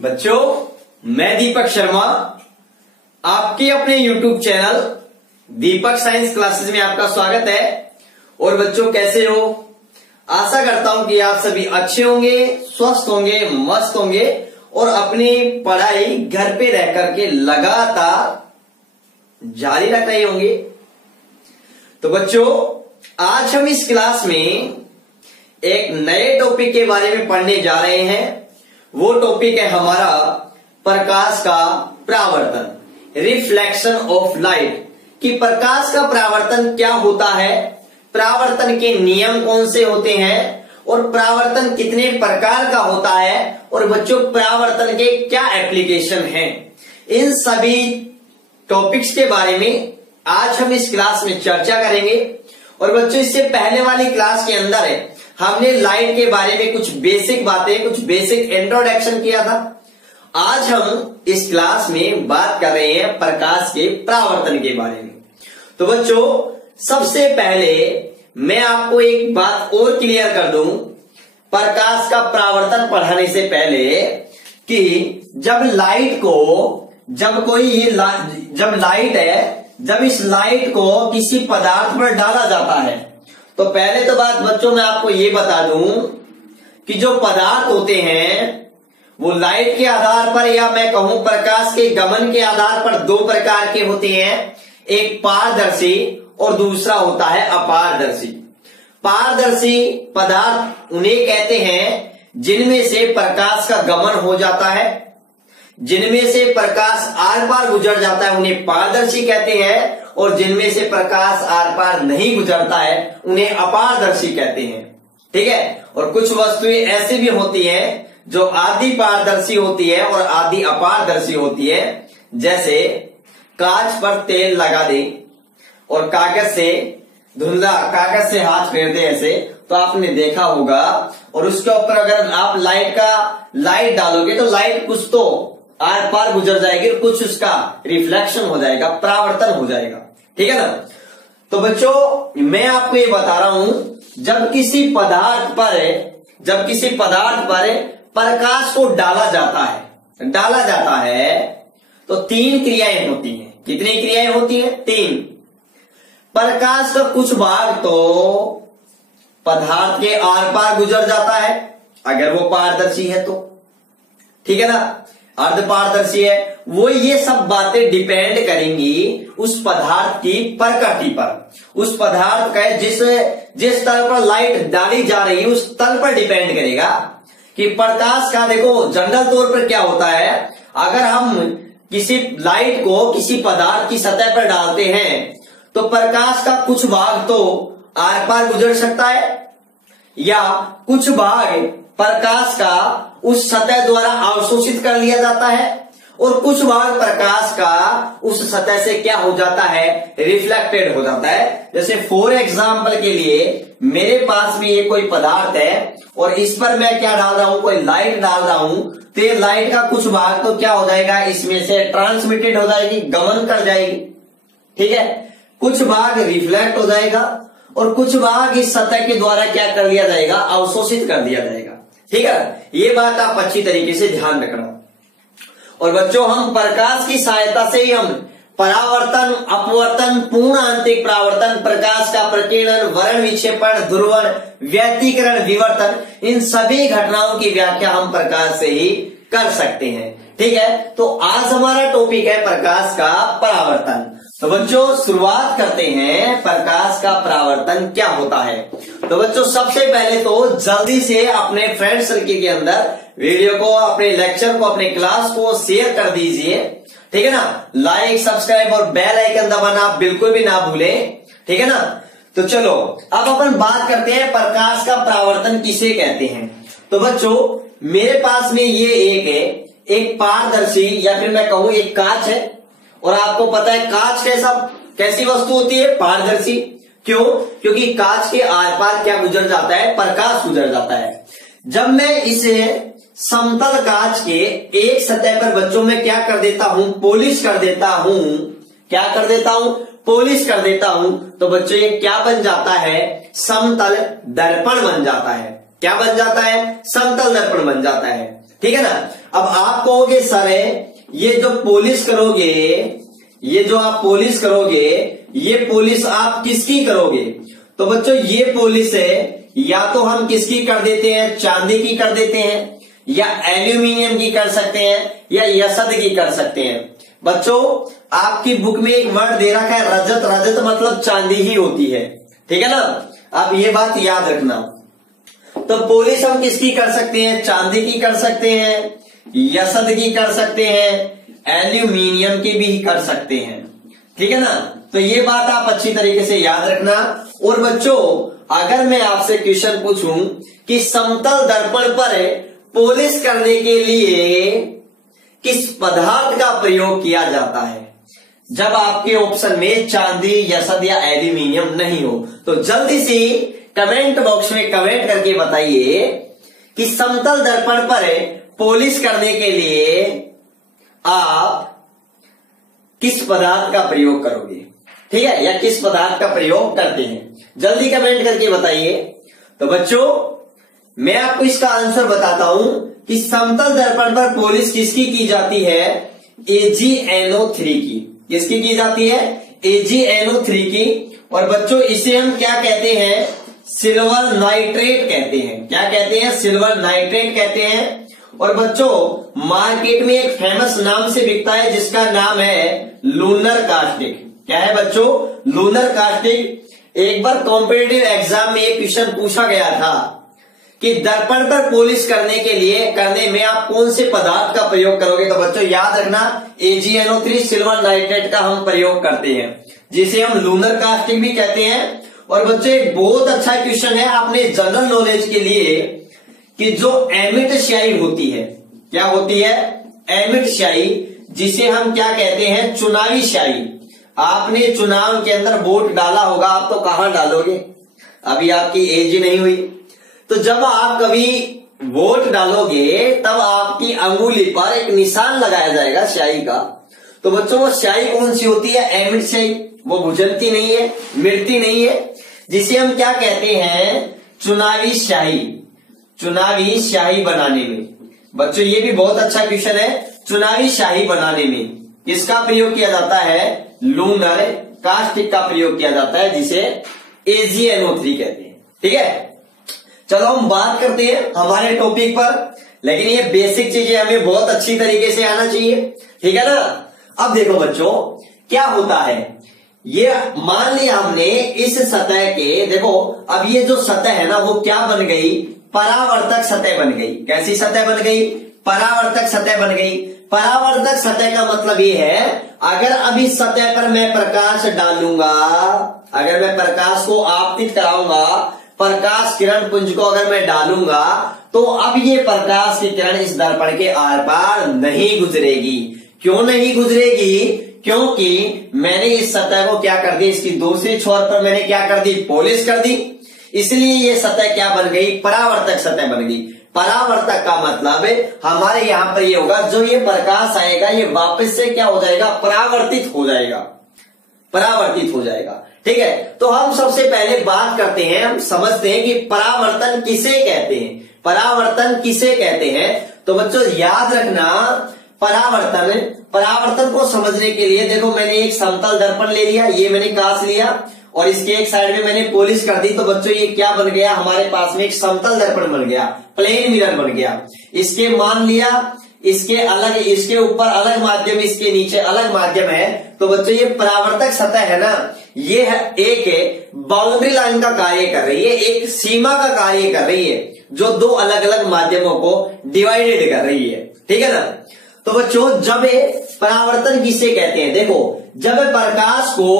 बच्चों, मैं दीपक शर्मा आपके अपने YouTube चैनल दीपक साइंस क्लासेस में आपका स्वागत है। और बच्चों, कैसे हो? आशा करता हूं कि आप सभी अच्छे होंगे, स्वस्थ होंगे, मस्त होंगे और अपनी पढ़ाई घर पे रह करके लगातार जारी रख रहे होंगे। तो बच्चों, आज हम इस क्लास में एक नए टॉपिक के बारे में पढ़ने जा रहे हैं। वो टॉपिक है हमारा प्रकाश का परावर्तन, रिफ्लेक्शन ऑफ लाइट। कि प्रकाश का परावर्तन क्या होता है, परावर्तन के नियम कौन से होते हैं और परावर्तन कितने प्रकार का होता है, और बच्चों परावर्तन के क्या एप्लीकेशन हैं, इन सभी टॉपिक्स के बारे में आज हम इस क्लास में चर्चा करेंगे। और बच्चों, इससे पहले वाली क्लास के अंदर हमने लाइट के बारे में कुछ बेसिक बातें, कुछ बेसिक इंट्रोडक्शन किया था। आज हम इस क्लास में बात कर रहे हैं प्रकाश के परावर्तन के बारे में। तो बच्चों, सबसे पहले मैं आपको एक बात और क्लियर कर दूं प्रकाश का परावर्तन पढ़ाने से पहले, कि जब इस लाइट को किसी पदार्थ पर डाला जाता है, तो पहले तो बात बच्चों मैं आपको ये बता दूं कि जो पदार्थ होते हैं वो लाइट के आधार पर, या मैं कहूं प्रकाश के गमन के आधार पर, दो प्रकार के होते हैं। एक पारदर्शी और दूसरा होता है अपारदर्शी। पारदर्शी पदार्थ उन्हें कहते हैं जिनमें से प्रकाश का गमन हो जाता है, जिनमें से प्रकाश आर पार गुजर जाता है उन्हें पारदर्शी कहते हैं, और जिनमें से प्रकाश आर पार नहीं गुजरता है उन्हें अपारदर्शी कहते हैं। ठीक है। और कुछ वस्तुएं ऐसी भी होती हैं जो आधी पारदर्शी होती है और आधी अपारदर्शी होती है। जैसे कांच पर तेल लगा दे और कागज से धुंधला कागज से हाथ फेर दे ऐसे, तो आपने देखा होगा। और उसके ऊपर अगर आप लाइट डालोगे तो लाइट कुछ तो आर पार गुजर जाएगी और कुछ उसका रिफ्लेक्शन हो जाएगा, परावर्तन हो जाएगा। ठीक है ना। तो बच्चों, मैं आपको ये बता रहा हूं, जब किसी पदार्थ पर प्रकाश को डाला जाता है तो तीन क्रियाएं होती हैं। कितनी क्रियाएं होती हैं? तीन। प्रकाश का कुछ भाग तो पदार्थ के आर पार गुजर जाता है अगर वो पारदर्शी है तो, ठीक है ना। अर्ध पारदर्शी है वो, ये सब बातें डिपेंड करेंगी उस पदार्थ की प्रकृति पर, उस पदार्थ का जिस तल पर लाइट डाली जा रही है उस तल पर डिपेंड करेगा कि प्रकाश का। देखो, जनरल तौर पर क्या होता है, अगर हम किसी लाइट को किसी पदार्थ की सतह पर डालते हैं तो प्रकाश का कुछ भाग तो आर पार गुजर सकता है, या कुछ भाग प्रकाश का उस सतह द्वारा अवशोषित कर लिया जाता है, और कुछ भाग प्रकाश का उस सतह से क्या हो जाता है, रिफ्लेक्टेड हो जाता है। जैसे फॉर एग्जाम्पल के लिए मेरे पास में ये कोई पदार्थ है और इस पर मैं क्या डाल रहा हूं, कोई लाइट डाल रहा हूं, तो ये लाइट का कुछ भाग तो क्या हो जाएगा, इसमें से ट्रांसमिटेड हो जाएगी, गमन कर जाएगी। ठीक है। कुछ भाग रिफ्लेक्ट हो जाएगा और कुछ भाग इस सतह के द्वारा क्या कर लिया जाएगा, अवशोषित कर दिया जाएगा। ठीक है। ये बात आप अच्छी तरीके से ध्यान रखना। और बच्चों, हम प्रकाश की सहायता से ही हम परावर्तन, अपवर्तन, पूर्ण आंतरिक परावर्तन, प्रकाश का प्रकीर्णन, वर्ण विक्षेपण, ध्रुवण, व्यतिकरण, विवर्तन, इन सभी घटनाओं की व्याख्या हम प्रकाश से ही कर सकते हैं। ठीक है। तो आज हमारा टॉपिक है प्रकाश का परावर्तन। तो बच्चों, शुरुआत करते हैं, प्रकाश का परावर्तन क्या होता है। तो बच्चों, सबसे पहले तो जल्दी से अपने फ्रेंड सर्किल के अंदर वीडियो को, अपने लेक्चर को, अपने क्लास को शेयर कर दीजिए। ठीक है ना। लाइक, सब्सक्राइब और बेल आइकन दबाना आप बिल्कुल भी ना भूलें। ठीक है ना। तो चलो अब अपन बात करते हैं प्रकाश का परावर्तन किसे कहते हैं। तो बच्चों, मेरे पास में ये एक पारदर्शी, या फिर मैं कहूं एक कांच है, और आपको पता है कांच कैसी वस्तु होती है, पारदर्शी। क्यों? क्योंकि कांच के आर पार क्या गुजर जाता है, प्रकाश गुजर जाता है। जब मैं इसे समतल कांच के एक सतह पर बच्चों में क्या कर देता हूं, पॉलिश कर देता हूं, पॉलिश कर देता हूं, तो बच्चों ये क्या बन जाता है, समतल दर्पण बन जाता है। क्या बन जाता है? समतल दर्पण बन जाता है। ठीक है ना। अब आप कहोगे सर ये जो पॉलिश करोगे, ये जो आप पॉलिश करोगे, ये पॉलिश आप किसकी करोगे? तो बच्चों ये पॉलिश है या तो हम किसकी कर देते हैं, चांदी की कर देते हैं, या एल्यूमिनियम की कर सकते हैं, या यसद की कर सकते हैं। बच्चों आपकी बुक में एक वर्ड दे रखा है रजत, रजत मतलब चांदी ही होती है, ठीक है ना। आप ये बात याद रखना। तो पॉलिश हम किसकी कर सकते हैं? चांदी की कर सकते हैं, यसद की कर सकते हैं, एल्यूमिनियम की भी कर सकते हैं, ठीक है ना। तो ये बात आप अच्छी तरीके से याद रखना। और बच्चों अगर मैं आपसे क्वेश्चन पूछूं कि समतल दर्पण पर पॉलिश करने के लिए किस पदार्थ का प्रयोग किया जाता है, जब आपके ऑप्शन में चांदी, यसद या एल्यूमिनियम नहीं हो, तो जल्दी से कमेंट बॉक्स में कमेंट करके बताइए कि समतल दर्पण पर पॉलिश करने के लिए आप किस पदार्थ का प्रयोग करोगे, ठीक है, या किस पदार्थ का प्रयोग करते हैं। जल्दी कमेंट करके बताइए। तो बच्चों मैं आपको इसका आंसर बताता हूं कि समतल दर्पण पर पॉलिश किसकी की जाती है? AgNO3 की। किसकी की जाती है? AgNO3 की। और बच्चों इसे हम क्या कहते हैं? सिल्वर नाइट्रेट कहते हैं। क्या कहते हैं? सिल्वर नाइट्रेट कहते हैं। और बच्चों मार्केट में एक फेमस नाम से बिकता है जिसका नाम है लूनर कास्टिक। क्या है बच्चों? Lunar caustic. एक बार कॉम्पिटिटिव एग्जाम में एक क्वेश्चन पूछा गया था कि दर्पण पर पॉलिश करने में आप कौन से पदार्थ का प्रयोग करोगे। तो बच्चों याद रखना AgNO3 सिल्वर नाइट्रेट का हम प्रयोग करते हैं, जिसे हम लूनर कास्टिक भी कहते हैं। और बच्चों एक बहुत अच्छा क्वेश्चन है आपने जनरल नॉलेज के लिए कि जो एमिट स्याही होती है, क्या होती है? एमिट स्याही, जिसे हम क्या कहते हैं? चुनावी स्याही। आपने चुनाव के अंदर वोट डाला होगा, आप तो कहां डालोगे? अभी आपकी एज ही नहीं हुई। तो जब आप कभी वोट डालोगे तब आपकी अंगुली पर एक निशान लगाया जाएगा स्याही का। तो बच्चों वो स्याही कौन सी होती है? एमिट स्याही। वो बुझलती नहीं है, मिटती नहीं है, जिसे हम क्या कहते हैं? चुनावी स्याही। चुनावी स्याही बनाने में बच्चों ये भी बहुत अच्छा क्वेश्चन है। चुनावी स्याही बनाने में किसका प्रयोग किया जाता है? लूनर कास्टिक का प्रयोग किया जाता है, जिसे AgNO3 कहते हैं, ठीक है। चलो हम बात करते हैं हमारे टॉपिक पर, लेकिन ये बेसिक चीजें हमें बहुत अच्छी तरीके से आना चाहिए, ठीक है ना। अब देखो बच्चों क्या होता है, ये मान लिया हमने इस सतह के, देखो अब ये जो सतह है ना वो क्या बन गई? परावर्तक सतह बन गई। कैसी सतह बन गई? परावर्तक सतह बन गई। परावर्तक सतह का मतलब ये है अगर अब इस सतह पर मैं प्रकाश डालूंगा, अगर मैं प्रकाश को आपतित कराऊंगा, प्रकाश किरण पुंज को अगर मैं डालूंगा, तो अब ये प्रकाश की किरण इस दर्पण के आर पार नहीं गुजरेगी। क्यों नहीं गुजरेगी? क्योंकि मैंने इस सतह को क्या कर दी? इसकी दूसरी छोर पर मैंने क्या कर दी? पॉलिश कर दी। इसलिए ये सतह क्या बन गई? परावर्तक सतह बन गई। परावर्तक का मतलब हमारे यहां पर ये होगा, जो ये प्रकाश आएगा ये वापस से क्या हो जाएगा? परावर्तित हो जाएगा, परावर्तित हो जाएगा, ठीक है। तो हम सबसे पहले बात करते हैं, हम समझते हैं कि परावर्तन किसे कहते हैं। परावर्तन किसे कहते हैं? तो बच्चों याद रखना परावर्तन को समझने के लिए देखो मैंने एक समतल दर्पण ले लिया, ये मैंने कांच लिया और इसके एक साइड में मैंने पॉलिश कर दी। तो बच्चों ये क्या बन गया? हमारे पास में एक समतल दर्पण बन गया, प्लेन मिरर बन गया। इसके मान लिया इसके अलग, इसके ऊपर अलग माध्यम, इसके नीचे अलग माध्यम है। तो बच्चों ये परावर्तक सतह है ना, ये है एक बाउंड्री लाइन का कार्य कर रही है, एक सीमा का कार्य कर रही है, जो दो अलग अलग माध्यमों को डिवाइडेड कर रही है, ठीक है ना। तो बच्चों जब परावर्तन किसे कहते हैं? देखो जब प्रकाश को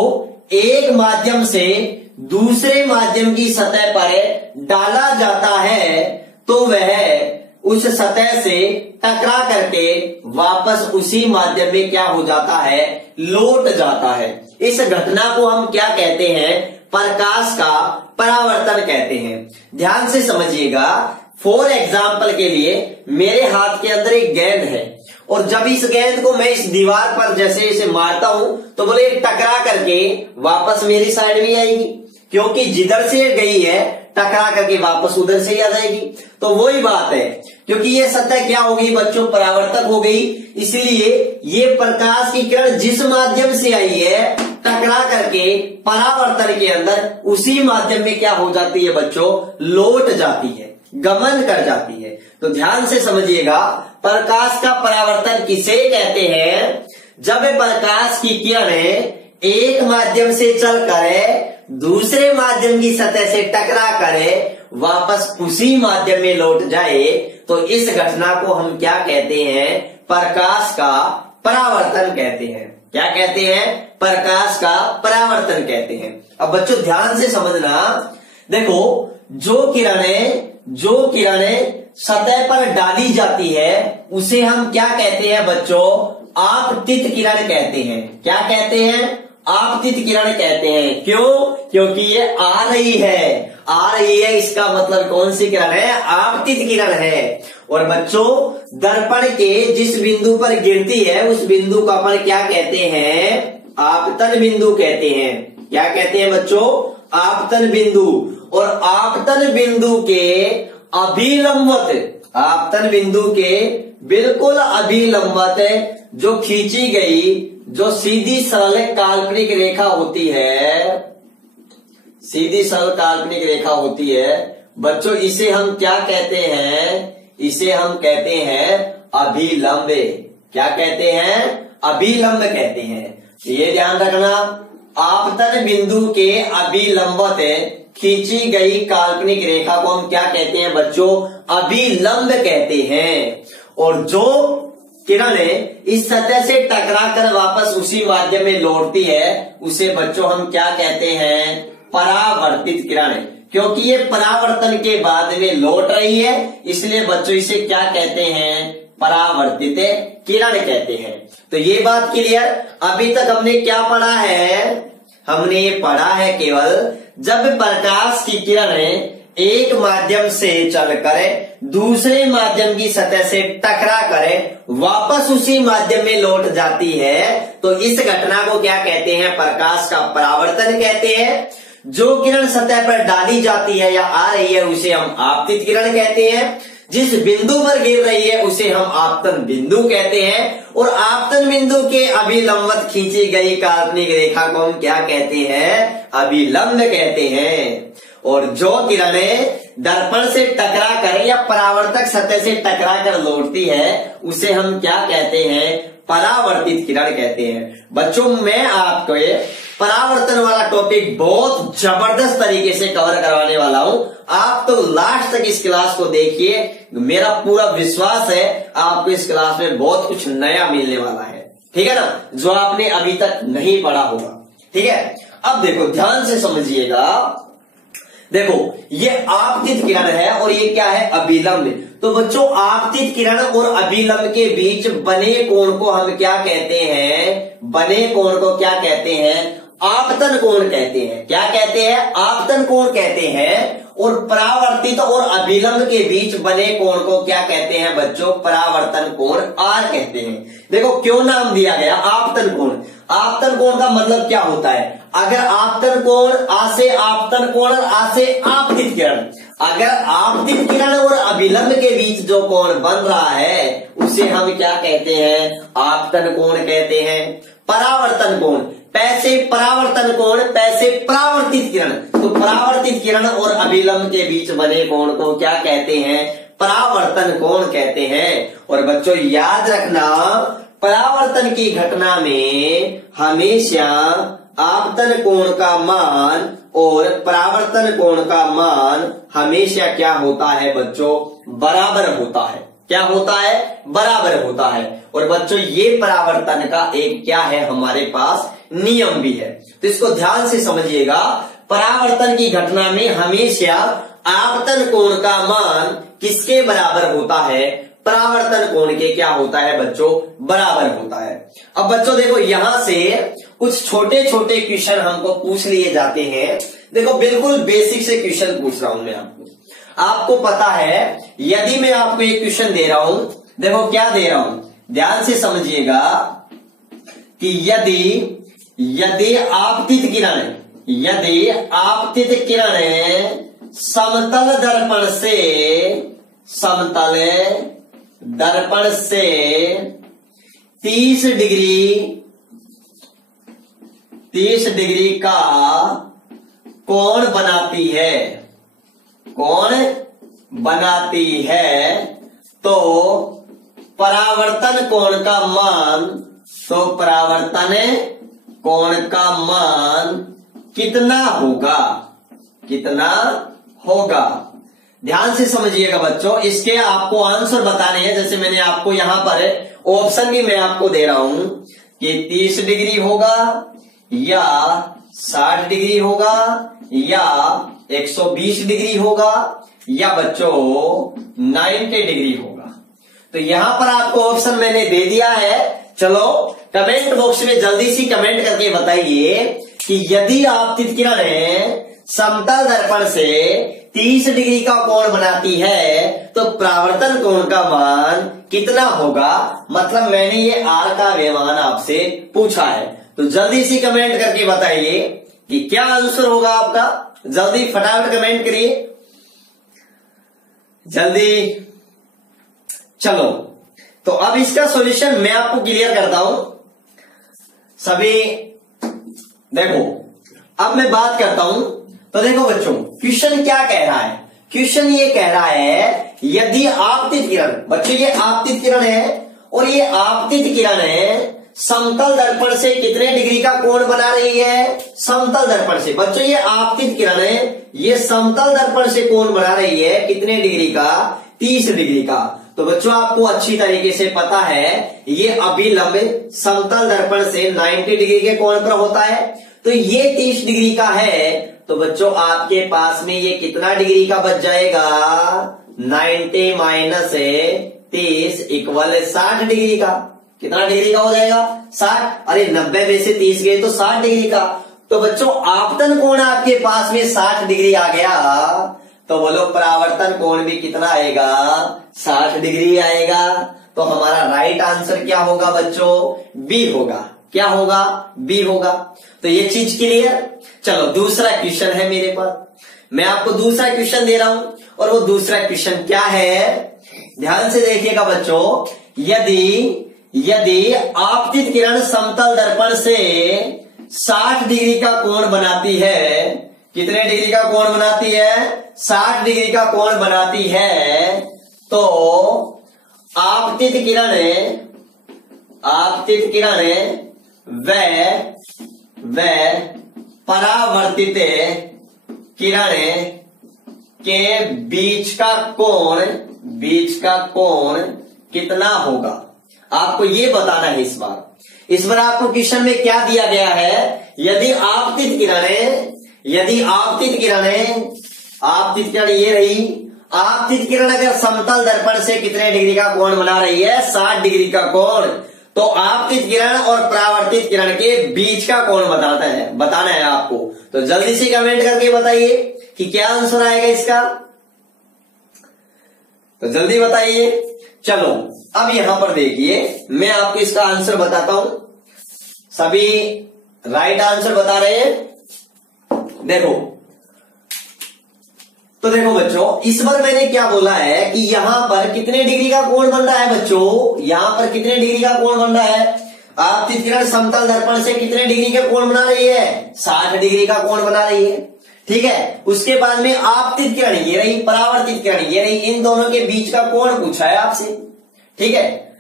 एक माध्यम से दूसरे माध्यम की सतह पर डाला जाता है तो वह उस सतह से टकरा करके वापस उसी माध्यम में क्या हो जाता है? लौट जाता है। इस घटना को हम क्या कहते हैं? प्रकाश का परावर्तन कहते हैं। ध्यान से समझिएगा। फॉर एग्जाम्पल के लिए मेरे हाथ के अंदर एक गेंद है और जब इस गेंद को मैं इस दीवार पर जैसे इसे मारता हूं तो बोले टकरा करके वापस मेरी साइड में आएगी, क्योंकि जिधर से गई है टकरा करके वापस उधर से ही आ जाएगी। तो वही बात है, क्योंकि ये सतह क्या हो गई बच्चों, परावर्तक हो गई, इसलिए ये प्रकाश की किरण जिस माध्यम से आई है टकरा करके परावर्तन के अंदर उसी माध्यम में क्या हो जाती है बच्चों, लौट जाती है, गमन कर जाती है। तो ध्यान से समझिएगा, प्रकाश का परावर्तन किसे कहते हैं, जब प्रकाश की किरणें एक माध्यम से चलकर दूसरे माध्यम की सतह से टकरा करे वापस उसी माध्यम में लौट जाए, तो इस घटना को हम क्या कहते हैं, प्रकाश का परावर्तन कहते हैं। क्या कहते हैं, प्रकाश का परावर्तन कहते हैं। अब बच्चों ध्यान से समझना, देखो जो किरणें सतह पर डाली जाती है उसे हम क्या कहते हैं बच्चों, आपतित किरण कहते हैं। क्या कहते हैं, आपतित किरण कहते हैं। क्यों, क्योंकि ये आ रही है, इसका मतलब कौन सी किरण है, आपतित किरण है। और बच्चों दर्पण के जिस बिंदु पर गिरती है उस बिंदु को अपन क्या कहते हैं, आपतन बिंदु कहते हैं। क्या कहते हैं बच्चों, आपतन बिंदु। और आपतन बिंदु के बिल्कुल अभिलंबत जो खींची गई, जो सीधी सरल काल्पनिक रेखा होती है, बच्चों इसे हम क्या कहते हैं, इसे हम कहते हैं अभिलंब। क्या कहते हैं, अभिलंब कहते हैं। तो ये ध्यान रखना, आपतन बिंदु के अभिलंबत खींची गई काल्पनिक रेखा को हम क्या कहते हैं बच्चों, अभिलंब कहते हैं। और जो किरणें इस सतह से टकरा कर वापस उसी माध्यम में लौटती है उसे बच्चों हम क्या कहते हैं, परावर्तित किरण। क्योंकि ये परावर्तन के बाद में लौट रही है, इसलिए बच्चों इसे क्या कहते हैं, परावर्तित किरण कहते हैं। तो ये बात क्लियर। अभी तक हमने क्या पढ़ा है, हमने पढ़ा है केवल जब प्रकाश की किरणें एक माध्यम से चलकर दूसरे माध्यम की सतह से टकरा कर वापस उसी माध्यम में लौट जाती है, तो इस घटना को क्या कहते हैं, प्रकाश का परावर्तन कहते हैं। जो किरण सतह पर डाली जाती है या आ रही है उसे हम आपतित किरण कहते हैं। जिस बिंदु पर गिर रही है उसे हम आपतन बिंदु कहते हैं। और आपतन बिंदु के अभिलंबत खींची गई काल्पनिक रेखा को हम क्या कहते हैं, अभिलंब कहते हैं। और जो किरणें दर्पण से टकरा कर या परावर्तक सतह से टकरा कर लौटती है उसे हम क्या कहते हैं, परावर्तित किरण कहते हैं। बच्चों मैं आपको परावर्तन वाला टॉपिक बहुत जबरदस्त तरीके से कवर करवाने वाला हूं। आप तो लास्ट तक इस क्लास को देखिए, मेरा पूरा विश्वास है आपको इस क्लास में बहुत कुछ नया मिलने वाला है, ठीक है ना, जो आपने अभी तक नहीं पढ़ा होगा। ठीक है, अब देखो ध्यान से समझिएगा, देखो ये आपतित किरण है और ये क्या है, अभिलंब। तो बच्चों आपतित किरण और अभिलंब के बीच बने कोण को हम क्या कहते हैं, बने कोण को क्या कहते हैं, आपतन कोण कहते हैं। क्या कहते हैं, आपतन कोण कहते हैं। और परावर्तित और अभिलंब के बीच बने कोण को क्या कहते हैं बच्चों, परावर्तन कोण आर कहते हैं। देखो क्यों नाम दिया गया आपतन कोण। आपतन कोण का मतलब क्या होता है, अगर आपतन कोण आ से आपतन कोण और आ से आपतित किरण, अगर आपतित किरण और अभिलंब के बीच जो कोण बन रहा है उसे हम क्या कहते हैं, आपतन कोण कहते हैं। परावर्तन कोण, पैसे परावर्तन कोण, पैसे परावर्तित किरण। तो परावर्तित किरण और अभिलंब के बीच बने कोण को क्या कहते हैं, परावर्तन कोण कहते हैं। और बच्चों याद रखना, परावर्तन की घटना में हमेशा आपतन कोण का मान और परावर्तन कोण का मान हमेशा क्या होता है बच्चों, बराबर होता है। क्या होता है, बराबर होता है। और बच्चों ये परावर्तन का एक क्या है, हमारे पास नियम भी है, तो इसको ध्यान से समझिएगा। परावर्तन की घटना में हमेशा आपतन कोण का मान किसके बराबर होता है, परावर्तन कोण के क्या होता है बच्चों, बराबर होता है। अब बच्चों देखो यहां से कुछ छोटे छोटे क्वेश्चन हमको पूछ लिए जाते हैं। देखो बिल्कुल बेसिक से क्वेश्चन पूछ रहा हूं मैं आपको पता है, यदि मैं आपको एक क्वेश्चन दे रहा हूं, देखो क्या दे रहा हूं, ध्यान से समझिएगा कि यदि आपतित किरण समतल दर्पण से 30 डिग्री का कोण बनाती है तो परावर्तन कोण का मान कितना होगा। ध्यान से समझिएगा बच्चों, इसके आपको आंसर बताने हैं। जैसे मैंने आपको यहां पर ऑप्शन भी मैं आपको दे रहा हूं कि 30 डिग्री होगा या 60 डिग्री होगा या 120 डिग्री होगा या बच्चों 90 डिग्री होगा। तो यहां पर आपको ऑप्शन मैंने दे दिया है। चलो कमेंट बॉक्स में जल्दी से कमेंट करके बताइए कि यदि आपतित किरण समतल दर्पण से 30 डिग्री का कोण बनाती है तो परावर्तन कोण का मान कितना होगा। मतलब मैंने ये आर का व्यवहार आपसे पूछा है, तो जल्दी से कमेंट करके बताइए कि क्या आंसर होगा आपका। जल्दी फटाफट कमेंट करिए जल्दी। चलो तो अब इसका सॉल्यूशन मैं आपको क्लियर करता हूं। सभी देखो, अब मैं बात करता हूं। तो देखो बच्चों, क्वेश्चन क्या कह रहा है। क्वेश्चन ये कह रहा है यदि आपतित किरण, बच्चों ये आपतित किरण है और ये आपतित किरण समतल दर्पण से कितने डिग्री का कोण बना रही है। समतल दर्पण से बच्चों ये आपतित किरण ये समतल दर्पण से कोण बना रही है कितने डिग्री का, 30 डिग्री का। तो बच्चों आपको अच्छी तरीके से पता है ये अभिलंब समतल दर्पण से 90 डिग्री के कोण पर होता है। तो ये 30 डिग्री का है, तो बच्चों आपके पास में ये कितना डिग्री का बच जाएगा, 90 माइनस 30 इक्वल 60 डिग्री का। कितना डिग्री का हो जाएगा, 60। अरे 90 में से 30 गए तो 60 डिग्री का। तो बच्चों आपतन कोण आपके पास में 60 डिग्री आ गया, तो बोलो परावर्तन कोण भी कितना आएगा, 60 डिग्री आएगा। तो हमारा राइट आंसर क्या होगा बच्चों, बी होगा। क्या होगा, बी होगा। तो ये चीज क्लियर। चलो दूसरा क्वेश्चन है मेरे पास, मैं आपको दूसरा क्वेश्चन दे रहा हूं और वो दूसरा क्वेश्चन क्या है, ध्यान से देखिएगा बच्चों। यदि आपतित किरण समतल दर्पण से 60 डिग्री का कोण बनाती है, कितने डिग्री का कोण बनाती है, 60 डिग्री का कोण बनाती है, तो आपतित किरण व परावर्तित किरण के बीच का कोण कितना होगा। आपको ये बताना है इस बार आपको क्वेश्चन में क्या दिया गया है। यदि आपतित किरण ये रही, आपतित किरण अगर समतल दर्पण से कितने डिग्री का कोण बना रही है, 60 डिग्री का कोण, तो आपतित किरण और परावर्तित किरण के बीच का कोण बताना है आपको। तो जल्दी से कमेंट करके बताइए कि क्या आंसर आएगा इसका, तो जल्दी बताइए। चलो अब यहां पर देखिए, मैं आपको इसका आंसर बताता हूं। सभी राइट आंसर बता रहे हैं। देखो तो देखो बच्चों, इस बार मैंने क्या बोला है कि यहां पर कितने डिग्री का कोण बन रहा है बच्चों, यहां पर कितने डिग्री का कोण बन रहा है। आपतित किरण समतल दर्पण से कितने डिग्री का कोण बना रही है, 60 डिग्री का कोण बना रही है। ठीक है, उसके बाद में आपतित किरण ये रही, परावर्तित किरण ये रही, इन दोनों के बीच का कोण पूछा है आपसे। ठीक है,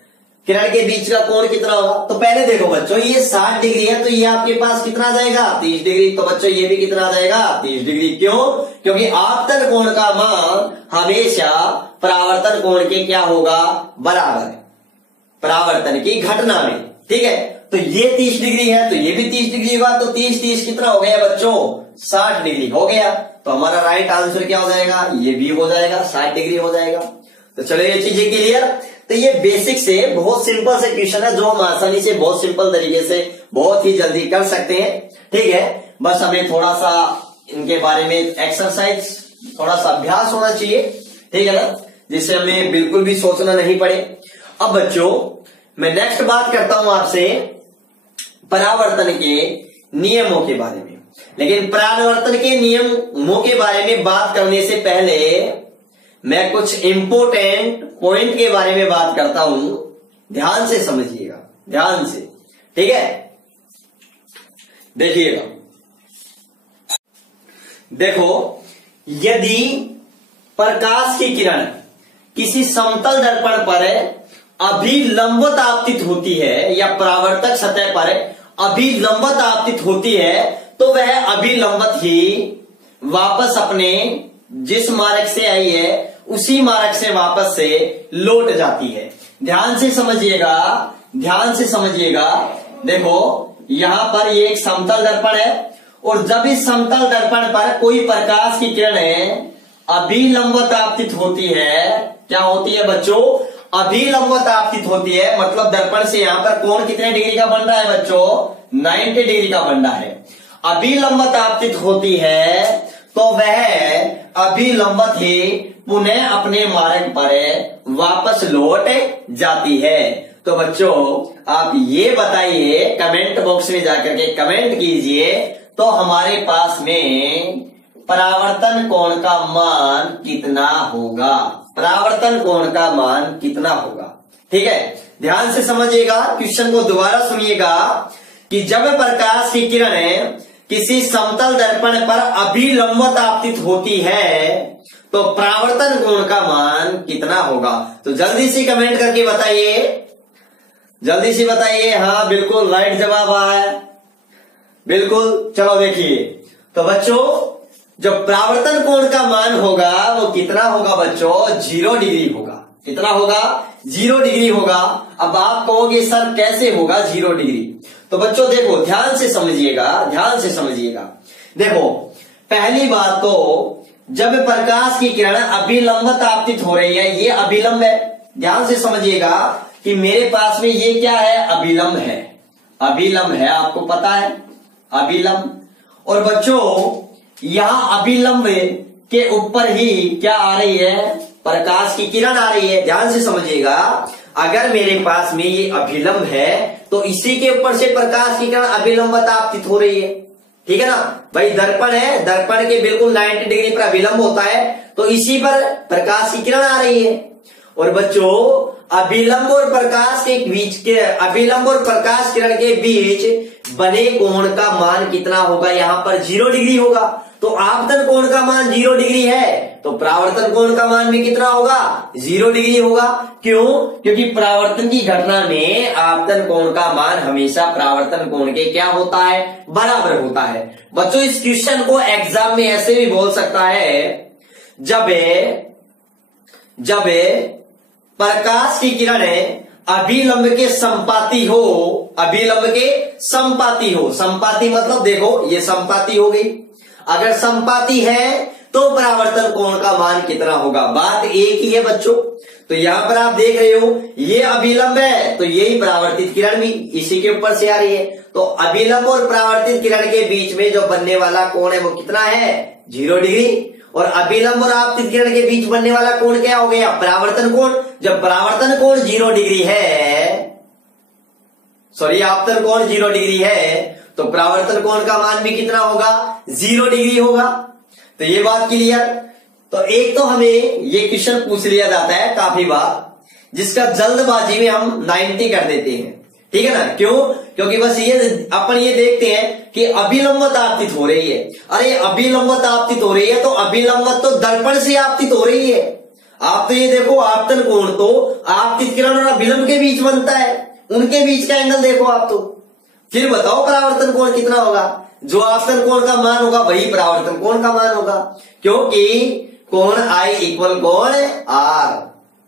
किरण के बीच का कोण कितना होगा। तो पहले देखो बच्चों, ये 60 डिग्री है, तो ये आपके पास कितना आ जाएगा, 30 डिग्री। तो बच्चों ये भी कितना आ जाएगा, 30 डिग्री। क्यों, क्योंकि आपतन कोण का मान हमेशा परावर्तन कोण के क्या होगा, बराबर, परावर्तन की घटना में। ठीक है, तो ये 30 डिग्री है तो ये भी 30 डिग्री होगा। तो 30 कितना हो गया बच्चों, 60 डिग्री हो गया। तो हमारा राइट आंसर क्या हो जाएगा, ये भी हो जाएगा, 60 डिग्री हो जाएगा। तो चलो ये चीजें क्लियर। तो ये बेसिक से बहुत सिंपल से क्वेश्चन है जो हम आसानी से बहुत सिंपल तरीके से बहुत ही जल्दी कर सकते हैं। ठीक है, बस हमें थोड़ा सा इनके बारे में एक्सरसाइज, थोड़ा सा अभ्यास होना चाहिए। ठीक है ना, जिससे हमें बिल्कुल भी सोचना नहीं पड़े। अब बच्चों मैं नेक्स्ट बात करता हूं आपसे परावर्तन के नियमों के बारे में। लेकिन परावर्तन के नियमों के बारे में बात करने से पहले मैं कुछ इंपोर्टेंट पॉइंट के बारे में बात करता हूं, ध्यान से समझिएगा, ध्यान से, ठीक है। देखिएगा, देखो, यदि प्रकाश की किरण किसी समतल दर्पण पर अभिलंबत आपतित होती है या परावर्तक सतह पर अभिलंबत आपतित होती है तो वह अभिलंबत ही वापस अपने जिस मार्ग से आई है उसी मार्ग से वापस से लौट जाती है। ध्यान से समझिएगा, ध्यान से समझिएगा। देखो, यहां पर ये एक समतल दर्पण है और जब इस समतल दर्पण पर कोई प्रकाश की किरणें अभिलंबत आपतित होती है, क्या होती है बच्चों? अभिलंबत आपतित होती है, मतलब दर्पण से यहां पर कोण कितने डिग्री का बन रहा है बच्चों? 90 डिग्री का बन रहा है। अभिलंबत आपतित होती है तो वह अभिलंबत ही पुनः अपने मार्ग पर वापस लौट जाती है। तो बच्चों आप ये बताइए, कमेंट बॉक्स में जाकर के कमेंट कीजिए, तो हमारे पास में परावर्तन कोण का मान कितना होगा? परावर्तन कोण का मान कितना होगा? ठीक है, ध्यान से समझिएगा, क्वेश्चन को दोबारा सुनिएगा कि जब प्रकाश की किरणें किसी समतल दर्पण पर अभिलंबत आपतित होती है तो परावर्तन कोण का मान कितना होगा? तो जल्दी से कमेंट करके बताइए, जल्दी से बताइए। हाँ बिल्कुल राइट जवाब आया, बिल्कुल। चलो देखिए, तो बच्चों जो परावर्तन कोण का मान होगा वो कितना होगा बच्चों? 0 डिग्री होगा। कितना होगा? 0 डिग्री होगा। अब आप कहोगे सर कैसे होगा 0 डिग्री? तो बच्चों देखो, ध्यान से समझिएगा, ध्यान से समझिएगा। देखो, पहली बात तो जब प्रकाश की किरण अभिलंबत आपतित हो रही है, ये अभिलंब है। ध्यान से समझिएगा कि मेरे पास में ये क्या है? अभिलंब है, अभिलंब है, आपको पता है अभिलंब। और बच्चों यहां अभिलंब के ऊपर ही क्या आ रही है? प्रकाश की किरण आ रही है। ध्यान से समझिएगा, अगर मेरे पास में ये अभिलंब है तो इसी के ऊपर से प्रकाश की किरण अभिलंबत आपतित हो रही है, ठीक है ना भाई? दर्पण है, दर्पण के बिल्कुल 90 डिग्री पर अभिलंब होता है, तो इसी पर प्रकाश की किरण आ रही है। और बच्चों अभिलंब और प्रकाश के बीच के, अभिलंब और प्रकाश किरण के बीच बने कोण का मान कितना होगा? यहां पर 0 डिग्री होगा। तो आपतन कोण का मान 0 डिग्री है, तो परावर्तन कोण का मान भी कितना होगा? 0 डिग्री होगा। क्यों? क्योंकि परावर्तन की घटना में आपतन कोण का मान हमेशा परावर्तन कोण के क्या होता है? बराबर होता है। बच्चों इस क्वेश्चन को एग्जाम में ऐसे भी बोल सकता है, जब प्रकाश की किरणें अभिलंब के संपाती हो, अभिलंब के संपाती हो, संपाती मतलब देखो ये संपाती हो गई, अगर संपाती है तो परावर्तन कोण का मान कितना होगा? बात एक ही है बच्चों। तो यहां पर आप देख रहे हो ये अभिलंब है, तो यही परावर्तित किरण भी इसी के ऊपर से आ रही है। तो अभिलंब और परावर्तित किरण के बीच में जो बनने वाला कोण है वो कितना है? 0 डिग्री। और अभिलंब और आपतित किरण के बीच बनने वाला कोण क्या हो गया? परावर्तन कोण। जब परावर्तन कोण 0 डिग्री है, सॉरी आपतन कोण 0 डिग्री है, तो परावर्तन कोण का मान भी कितना होगा? 0 डिग्री होगा। तो ये बात क्लियर। तो एक तो हमें ये क्वेश्चन पूछ लिया जाता है काफी बार, जिसका जल्दबाजी में हम 90 कर देते हैं, ठीक है ना? क्यों? क्योंकि बस ये अपन ये देखते हैं कि अभिलंबत आपतित हो रही है। अरे अभिलंबत आपतित हो रही है तो अभिलंबत तो दर्पण से आपतित हो रही है। आप तो ये देखो, आपतन कोण तो आपतित किरण और अभिलंब के बीच बनता है, उनके बीच का एंगल देखो आप। तो फिर बताओ परावर्तन कोण कितना होगा? जो आपतन कोण का मान होगा वही परावर्तन कोण का मान होगा, क्योंकि कोण I इक्वल कोण R,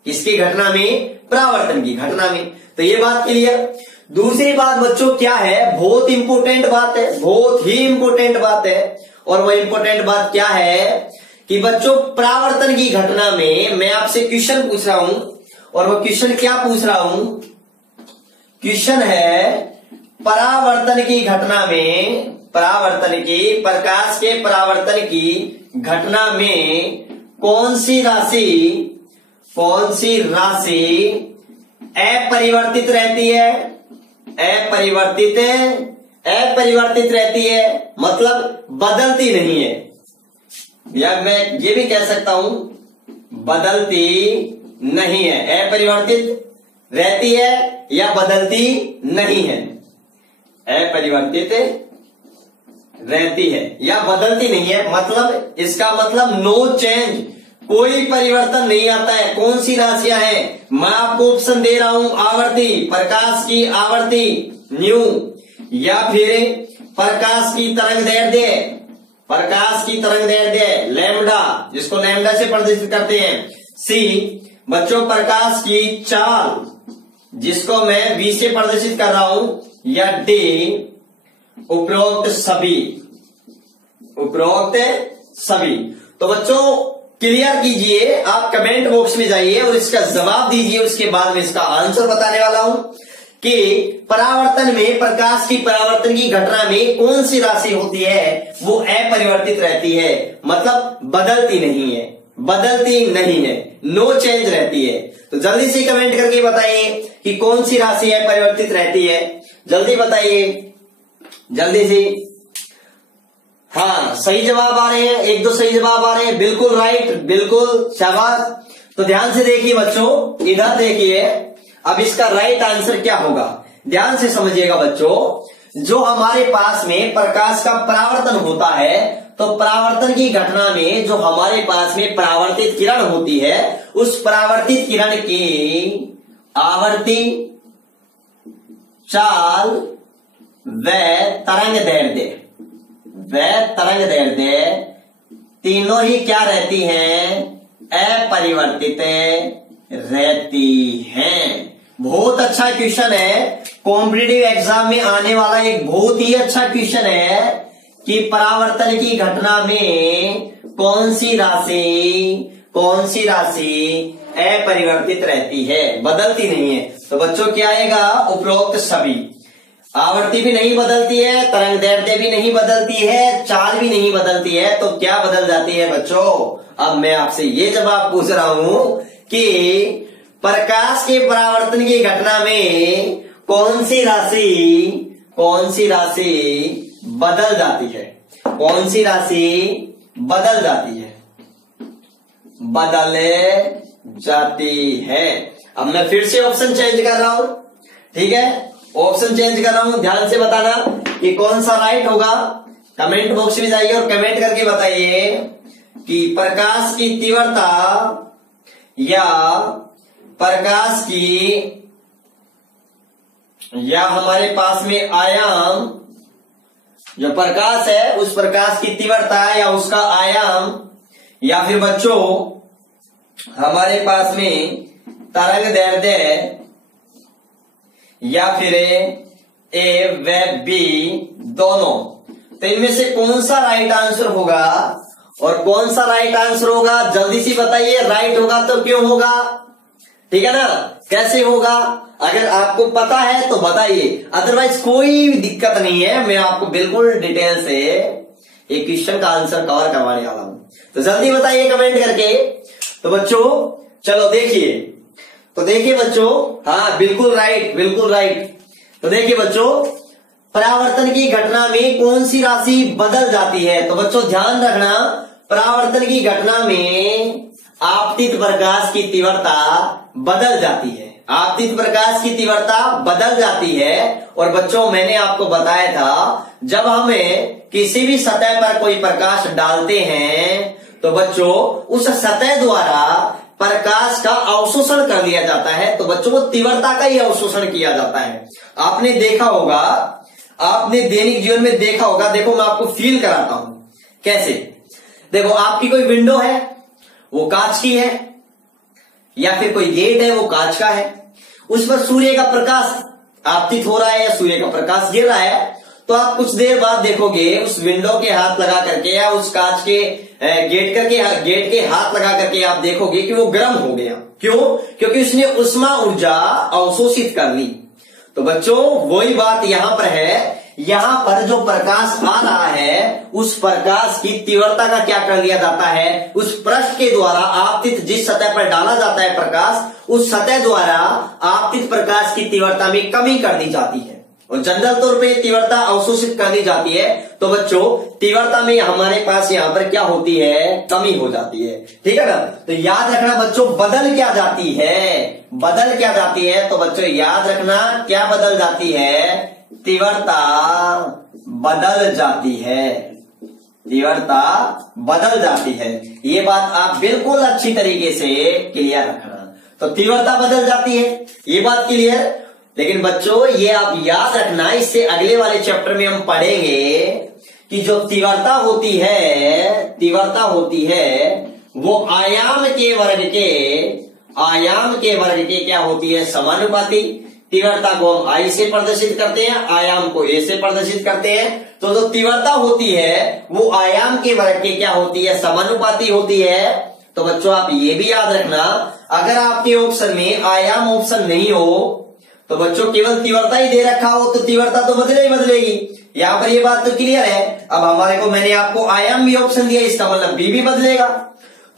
किसकी घटना में? परावर्तन की घटना में। तो ये बात क्लियर। दूसरी बात बच्चों क्या है? बहुत इंपोर्टेंट बात है, बहुत ही इंपोर्टेंट बात है। और वो इंपोर्टेंट बात क्या है कि बच्चों परावर्तन की घटना में मैं आपसे क्वेश्चन पूछ रहा हूं, और वो क्वेश्चन क्या पूछ रहा हूं? क्वेश्चन है परावर्तन की घटना में, परावर्तन की, प्रकाश के परावर्तन की घटना में कौन सी राशि अपरिवर्तित रहती है? अपरिवर्तित अपरिवर्तित रहती है, मतलब बदलती नहीं है, या मैं ये भी कह सकता हूं बदलती नहीं है। अपरिवर्तित रहती है या बदलती नहीं है, अपरिवर्तित रहती है या बदलती नहीं है, मतलब इसका मतलब नो चेंज, कोई परिवर्तन नहीं आता है। कौन सी राशियां हैं, मैं आपको ऑप्शन दे रहा हूं, आवर्ती, प्रकाश की आवर्ती न्यू, या फिर प्रकाश की तरंग दैर्ध्य, प्रकाश की तरंग दैर्ध्य लैम्डा, जिसको लैम्डा से प्रदर्शित करते हैं। सी बच्चों प्रकाश की चाल, जिसको मैं V से प्रदर्शित कर रहा हूं, या डी उपरोक्त सभी, उपरोक्त सभी। तो बच्चों क्लियर कीजिए, आप कमेंट बॉक्स में जाइए और इसका जवाब दीजिए, उसके बाद में इसका आंसर बताने वाला हूं कि परावर्तन में, प्रकाश की परावर्तन की घटना में कौन सी राशि होती है वो अपरिवर्तित रहती है, मतलब बदलती नहीं है, बदलती नहीं है, नो चेंज रहती है। तो जल्दी से कमेंट करके बताइए कि कौन सी राशि अपरिवर्तित रहती है, जल्दी बताइए, जल्दी से। हाँ सही जवाब आ रहे हैं, एक दो सही जवाब आ रहे हैं, बिल्कुल राइट, बिल्कुल शाबाश। तो ध्यान से देखिए बच्चों, इधर देखिए, अब इसका राइट आंसर क्या होगा, ध्यान से समझिएगा बच्चों। जो हमारे पास में प्रकाश का परावर्तन होता है, तो परावर्तन की घटना में जो हमारे पास में परावर्तित किरण होती है, उस परावर्तित किरण की आवर्ती, चाल व तरंग दैर्ध्य, तीनों ही क्या रहती हैं, अपरिवर्तित रहती हैं। बहुत अच्छा क्वेश्चन है, कॉम्पिटिटिव एग्जाम में आने वाला एक बहुत ही अच्छा क्वेश्चन है कि परावर्तन की घटना में कौन सी राशि अपरिवर्तित रहती है, बदलती नहीं है। तो बच्चों क्या आएगा, उपरोक्त सभी। आवर्ती भी नहीं बदलती है, तरंग दैर्ध्य भी नहीं बदलती है, चाल भी नहीं बदलती है, तो क्या बदल जाती है बच्चों। अब मैं आपसे ये जवाब पूछ रहा हूं कि प्रकाश के परावर्तन की घटना में कौन सी राशि बदल जाती है, कौन सी राशि बदल जाती है, बदल जाती है। अब मैं फिर से ऑप्शन चेंज कर रहा हूं, ठीक है, ऑप्शन चेंज कर रहा हूं, ध्यान से बताना कि कौन सा राइट होगा। कमेंट बॉक्स में जाइए और कमेंट करके बताइए कि प्रकाश की तीव्रता या प्रकाश की, या हमारे पास में आयाम, जो प्रकाश है उस प्रकाश की तीव्रता या उसका आयाम, या फिर बच्चों हमारे पास में तरंग दैर्ध्य, या फिर ए व बी दोनों। तो इनमें से कौन सा राइट आंसर होगा और कौन सा राइट आंसर होगा, जल्दी से बताइए। राइट होगा तो क्यों होगा, ठीक है ना, कैसे होगा, अगर आपको पता है तो बताइए, अदरवाइज कोई दिक्कत नहीं है, मैं आपको बिल्कुल डिटेल से एक क्वेश्चन का आंसर कवर करवाने वाला हूं। तो जल्दी बताइए कमेंट करके। तो बच्चों चलो देखिए, तो देखिए बच्चों, हाँ बिल्कुल राइट, बिल्कुल राइट। तो देखिए बच्चों, परावर्तन की घटना में कौन सी राशि बदल जाती है। तो बच्चों ध्यान रखना, परावर्तन की घटना में आपतित प्रकाश की तीव्रता बदल जाती है, आपतित प्रकाश की तीव्रता बदल जाती है। और बच्चों मैंने आपको बताया था, जब हमें किसी भी सतह पर कोई प्रकाश डालते हैं तो बच्चों उस सतह द्वारा प्रकाश का अवशोषण कर लिया जाता है। तो बच्चों को तीव्रता का ही अवशोषण किया जाता है। आपने देखा होगा, आपने दैनिक जीवन में देखा होगा, देखो मैं आपको फील कराता हूं कैसे। देखो आपकी कोई विंडो है, वो कांच की है, या फिर कोई गेट है वो कांच का है, उस पर सूर्य का प्रकाश आपतित हो रहा है या सूर्य का प्रकाश गिर रहा है, तो आप कुछ देर बाद देखोगे उस विंडो के हाथ लगा करके या उस कांच के गेट के हाथ लगा करके आप देखोगे कि वो गर्म हो गया। क्यों? क्योंकि उसने उष्मा ऊर्जा अवशोषित कर ली। तो बच्चों वही बात यहां पर है, यहां पर जो प्रकाश आ रहा है उस प्रकाश की तीव्रता का क्या कर लिया जाता है, उस पृष्ठ के द्वारा आपतित जिस सतह पर डाला जाता है प्रकाश, उस सतह द्वारा आपतित प्रकाश की तीव्रता में कमी कर दी जाती है। और जनरल तौर पे तीव्रता अवशोषित कर दी जाती है। तो बच्चों तीव्रता में हमारे पास यहां पर क्या होती है, कमी हो जाती है। ठीक है ना। तो याद रखना बच्चों बदल क्या जाती है, बदल क्या जाती है। तो बच्चों याद रखना क्या बदल जाती है, तीव्रता बदल जाती है, तीव्रता बदल जाती है। ये बात आप बिल्कुल अच्छी तरीके से क्लियर रखना। तो तीव्रता बदल जाती है, ये बात क्लियर। लेकिन बच्चों ये आप याद रखना, इससे अगले वाले चैप्टर में हम पढ़ेंगे कि जो तीव्रता होती है, तीव्रता होती है वो आयाम के वर्ग के क्या होती है, समानुपाती। तीव्रता को हम आई से प्रदर्शित करते हैं, आयाम को ए से प्रदर्शित करते हैं। तो जो तीव्रता होती है वो आयाम के वर्ग के क्या होती है, समानुपाती होती है। तो बच्चों आप ये भी याद रखना, अगर आपके ऑप्शन में आयाम ऑप्शन नहीं हो तो बच्चों केवल तीव्रता ही दे रखा हो तो तीव्रता तो बदले ही बदलेगी। यहां पर ये बात तो क्लियर है। अब हमारे को मैंने आपको आयाम भी ऑप्शन दिया, इसका मतलब बी भी बदलेगा।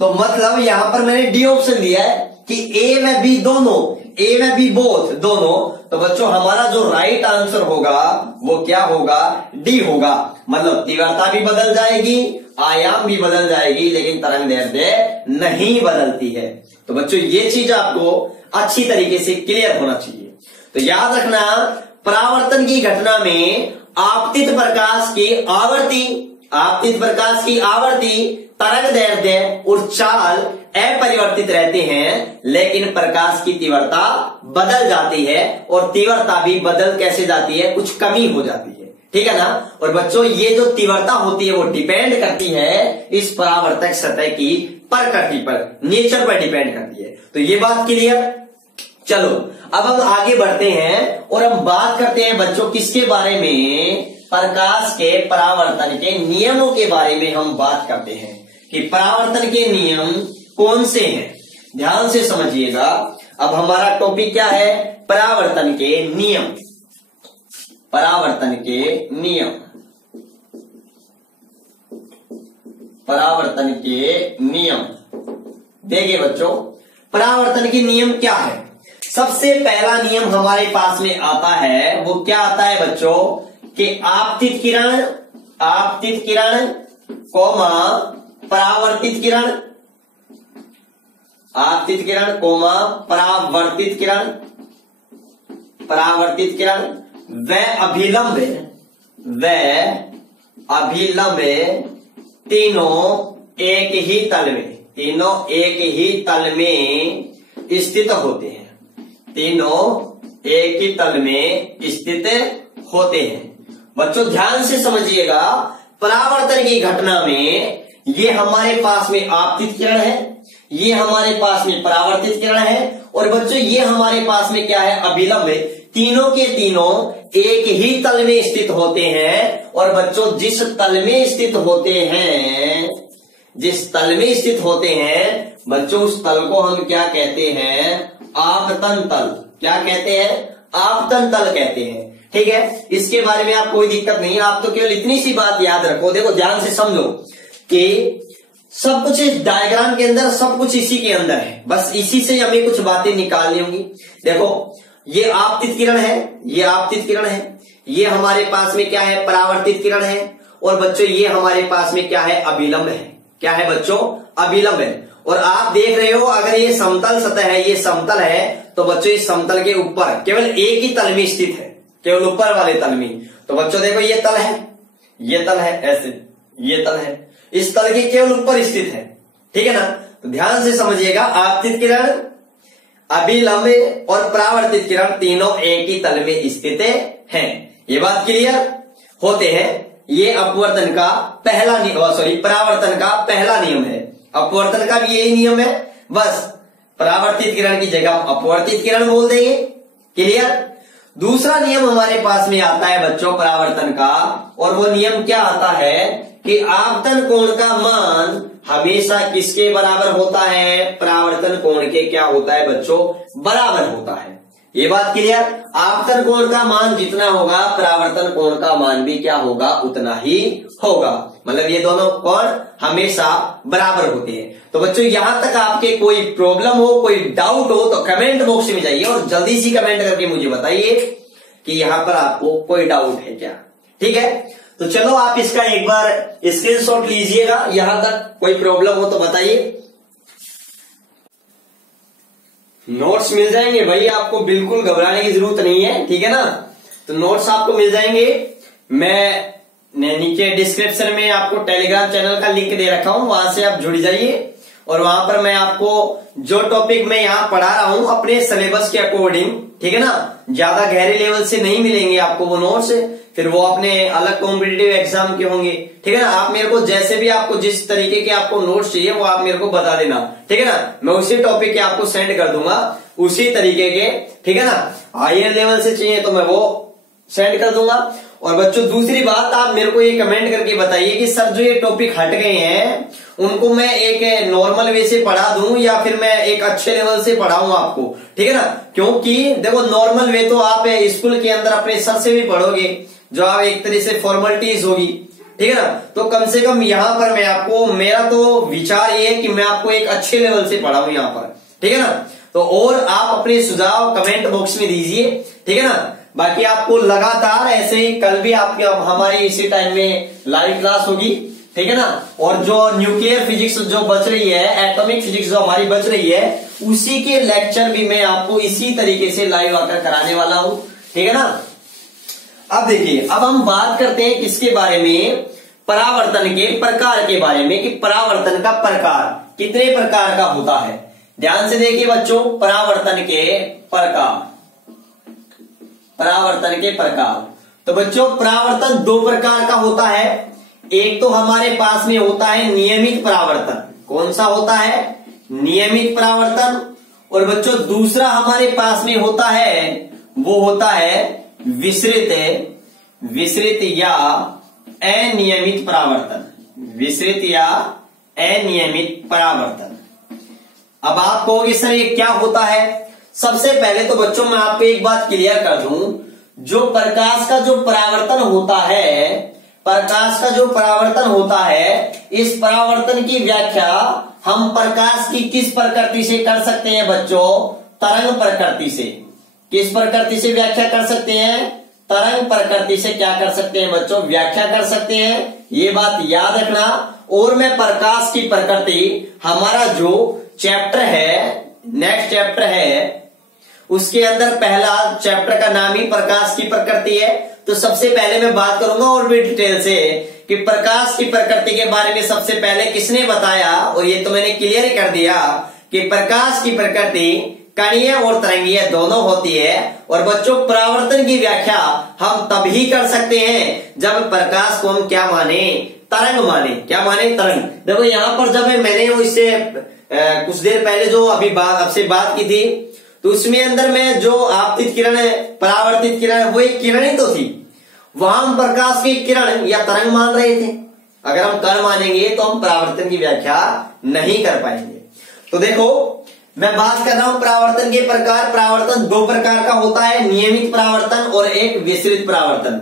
तो मतलब यहां पर मैंने डी ऑप्शन दिया है कि ए व बी दोनों, ए व बी बोथ दोनों। तो बच्चों हमारा जो राइट आंसर होगा वो क्या होगा, डी होगा। मतलब तीव्रता भी बदल जाएगी, आयाम भी बदल जाएगी, लेकिन तरंग दैर्ध्य नहीं बदलती है। तो बच्चों ये चीज आपको अच्छी तरीके से क्लियर होना चाहिए। तो याद रखना परावर्तन की घटना में आपतित प्रकाश की आवर्ती, तरंग दैर्ध्य और चाल अपरिवर्तित रहते हैं, लेकिन प्रकाश की तीव्रता बदल जाती है। और तीव्रता भी बदल कैसे जाती है, कुछ कमी हो जाती है। ठीक है ना। और बच्चों ये जो तीव्रता होती है वो डिपेंड करती है इस परावर्तक सतह की प्रकृति पर, नेचर पर डिपेंड करती है। तो ये बात क्लियर। चलो अब हम आगे बढ़ते हैं और हम बात करते हैं बच्चों किसके बारे में, प्रकाश के परावर्तन के नियमों के बारे में हम बात करते हैं कि परावर्तन के नियम कौन से हैं। ध्यान से समझिएगा। अब हमारा टॉपिक क्या है, परावर्तन के नियम, परावर्तन के नियम, परावर्तन के नियम। देखिए बच्चों परावर्तन के नियम क्या है। सबसे पहला नियम हमारे पास में आता है, वो क्या आता है बच्चों कि आपतित किरण कोमा परावर्तित किरण, आपतित किरण कोमा परावर्तित किरण व अभिलंब तीनों एक ही तल में स्थित होते हैं, तीनों एक ही तल में स्थित होते हैं। बच्चों ध्यान से समझिएगा, परावर्तन की घटना में ये हमारे पास में आपतित किरण है, ये हमारे पास में परावर्तित किरण है, और बच्चों ये हमारे पास में क्या है, अभिलंब। तीनों के तीनों एक ही तल में स्थित होते हैं। और बच्चों जिस तल में स्थित होते हैं बच्चों उस तल को हम क्या कहते हैं, आपतन तल। क्या कहते हैं, आपतन तल कहते हैं। ठीक है, इसके बारे में आप कोई दिक्कत नहीं, आप तो केवल इतनी सी बात याद रखो। देखो ध्यान से समझो कि सब कुछ इस डायग्राम के अंदर, सब कुछ इसी के अंदर है, बस इसी से हमें कुछ बातें निकालनी होंगी। देखो ये आपतित किरण है, ये आपतित किरण है, ये हमारे पास में क्या है, परावर्तित किरण है, और बच्चों ये हमारे पास में क्या है, अभिलंब है। क्या है बच्चों, अभिलंब है। और आप देख रहे हो अगर ये समतल सतह है, ये समतल है, तो बच्चों इस समतल के ऊपर केवल एक ही तल में स्थित है, केवल ऊपर वाले तल में। तो बच्चों देखो ये तल है, ये तल है, ऐसे ये तल है, इस तल के केवल ऊपर स्थित है। ठीक है ना। तो ध्यान से समझिएगा, आपतित किरण, अभिलंब और परावर्तित किरण तीनों एक ही तल में स्थित हैं। ये बात क्लियर होते हैं। ये अपवर्तन का पहला परावर्तन का पहला नियम है। अपवर्तन का भी यही नियम है, बस परावर्तित किरण की जगह अपवर्तित किरण बोल देंगे। क्लियर। दूसरा नियम हमारे पास में आता है बच्चों परावर्तन का, और वो नियम क्या आता है कि आपतन कोण का मान हमेशा किसके बराबर होता है, परावर्तन कोण के क्या होता है बच्चों, बराबर होता है। ये बात क्लियर। आपतन कोण का मान जितना होगा परावर्तन कोण का मान भी क्या होगा, उतना ही होगा। मतलब ये दोनों कोण हमेशा बराबर होते हैं। तो बच्चों यहां तक आपके कोई प्रॉब्लम हो, कोई डाउट हो तो कमेंट बॉक्स में जाइए और जल्दी सी कमेंट करके मुझे बताइए कि यहां पर आपको कोई डाउट है क्या। ठीक है, तो चलो आप इसका एक बार स्क्रीनशॉट लीजिएगा। यहां तक कोई प्रॉब्लम हो तो बताइए। नोट्स मिल जाएंगे भाई, आपको बिल्कुल घबराने की जरूरत नहीं है। ठीक है ना, तो नोट्स आपको मिल जाएंगे। मैं नीचे डिस्क्रिप्शन में आपको टेलीग्राम चैनल का लिंक दे रखा हूं, वहां से आप जुड़ जाइए और वहां पर मैं आपको जो टॉपिक मैं यहाँ पढ़ा रहा हूं अपने सिलेबस के अकॉर्डिंग, ठीक है ना, ज्यादा गहरे लेवल से नहीं मिलेंगे आपको वो नोट्स, फिर वो अपने अलग कॉम्पिटिटिव एग्जाम के होंगे। ठीक है ना, आप मेरे को जैसे भी आपको जिस तरीके के आपको नोट्स चाहिए वो आप मेरे को बता देना। ठीक है ना, मैं उसी टॉपिक के आपको सेंड कर दूंगा उसी तरीके के। ठीक है ना, हायर लेवल से चाहिए तो मैं वो सेंड कर दूंगा। और बच्चों दूसरी बात, आप मेरे को ये कमेंट करके बताइए कि सर जो ये टॉपिक हट गए हैं उनको मैं एक नॉर्मल वे से पढ़ा दूं या फिर मैं एक अच्छे लेवल से पढ़ाऊं आपको। ठीक है ना, क्योंकि देखो नॉर्मल वे तो आप स्कूल के अंदर अपने सर से भी पढ़ोगे, जो आप एक तरह से फॉर्मेलिटीज होगी। ठीक है ना, तो कम से कम यहाँ पर मैं आपको, मेरा तो विचार ये है कि मैं आपको एक अच्छे लेवल से पढ़ाऊं यहाँ पर। ठीक है ना, तो और आप अपने सुझाव कमेंट बॉक्स में दीजिए। ठीक है ना, बाकी आपको लगातार ऐसे ही कल भी आपकी हमारी इसी टाइम में लाइव क्लास होगी। ठीक है ना, और जो न्यूक्लियर फिजिक्स जो बच रही है, एटॉमिक फिजिक्स जो हमारी बच रही है, उसी के लेक्चर भी मैं आपको इसी तरीके से लाइव आकर कराने वाला हूं। ठीक है ना, अब देखिए, अब हम बात करते हैं किसके बारे में, परावर्तन के प्रकार के बारे में, कि परावर्तन का प्रकार कितने प्रकार का होता है। ध्यान से देखिए बच्चों, परावर्तन के प्रकार, परावर्तन के प्रकार। तो बच्चों परावर्तन दो प्रकार का होता है। एक तो हमारे पास में होता है नियमित परावर्तन। कौन सा होता है? नियमित परावर्तन। और बच्चों दूसरा हमारे पास में होता है, वो होता है विसरित या अनियमित परावर्तन। विसरित या अनियमित परावर्तन। अब आप कहोगे सर ये क्या होता है? सबसे पहले तो बच्चों मैं आपको एक बात क्लियर कर दूं, जो प्रकाश का जो परावर्तन होता है, प्रकाश का जो परावर्तन होता है, इस परावर्तन की व्याख्या हम प्रकाश की किस प्रकृति से कर सकते हैं बच्चों? तरंग प्रकृति से। किस प्रकृति से व्याख्या कर सकते हैं? तरंग प्रकृति से क्या कर सकते हैं बच्चों? व्याख्या कर सकते हैं। ये बात याद रखना। और मैं प्रकाश की प्रकृति, हमारा जो चैप्टर है, नेक्स्ट चैप्टर है, उसके अंदर पहला चैप्टर का नाम ही प्रकाश की प्रकृति है। तो सबसे पहले मैं बात करूंगा और भी डिटेल से कि प्रकाश की प्रकृति के बारे में सबसे पहले किसने बताया, और ये तो मैंने क्लियर कर दिया कि प्रकाश की प्रकृति कणीय और तरंगीय दोनों होती है। और बच्चों परावर्तन की व्याख्या हम तभी कर सकते हैं जब प्रकाश को हम क्या माने? तरंग माने। क्या माने? तरंग। देखो यहां पर जब मैंने वो इससे कुछ देर पहले जो अभी आपसे बात की थी, तो उसमें अंदर में जो आपतित किरण है, परावर्तित किरण है, वो एक किरण ही तो थी। वहां हम प्रकाश की किरण या तरंग मान रहे थे। अगर हम कण मानेंगे तो हम परावर्तन की व्याख्या नहीं कर पाएंगे। तो देखो मैं बात कर रहा हूं परावर्तन के प्रकार। परावर्तन दो प्रकार का होता है, नियमित परावर्तन और एक विसरित परावर्तन।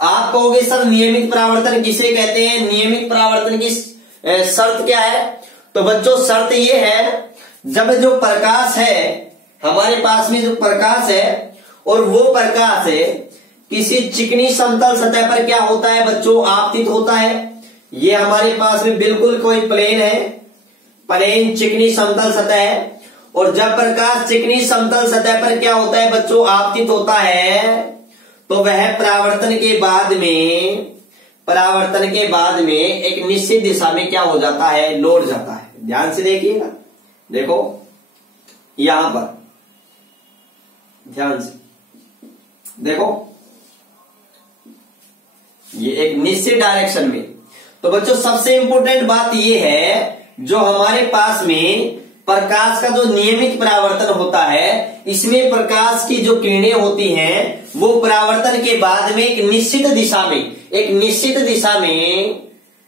आप कहोगे सर नियमित परावर्तन किसे कहते हैं? नियमित परावर्तन की शर्त क्या है? तो बच्चों शर्त ये है, जब जो प्रकाश है हमारे पास में, जो प्रकाश है, और वो प्रकाश है किसी चिकनी समतल सतह पर क्या होता है बच्चों? आपतित होता है। ये हमारे पास में बिल्कुल कोई प्लेन है, प्लेन चिकनी समतल सतह है। और जब प्रकाश चिकनी समतल सतह पर क्या होता है बच्चों? आपतित होता है, तो वह परावर्तन के बाद में एक निश्चित दिशा में क्या हो जाता है? लौट जाता है। ध्यान से देखिएगा, देखो यहां पर ध्यान से देखो, ये एक निश्चित डायरेक्शन में। तो बच्चों सबसे इंपॉर्टेंट बात ये है, जो हमारे पास में प्रकाश का जो नियमित परावर्तन होता है, इसमें प्रकाश की जो किरणें होती हैं वो परावर्तन के बाद में एक निश्चित दिशा में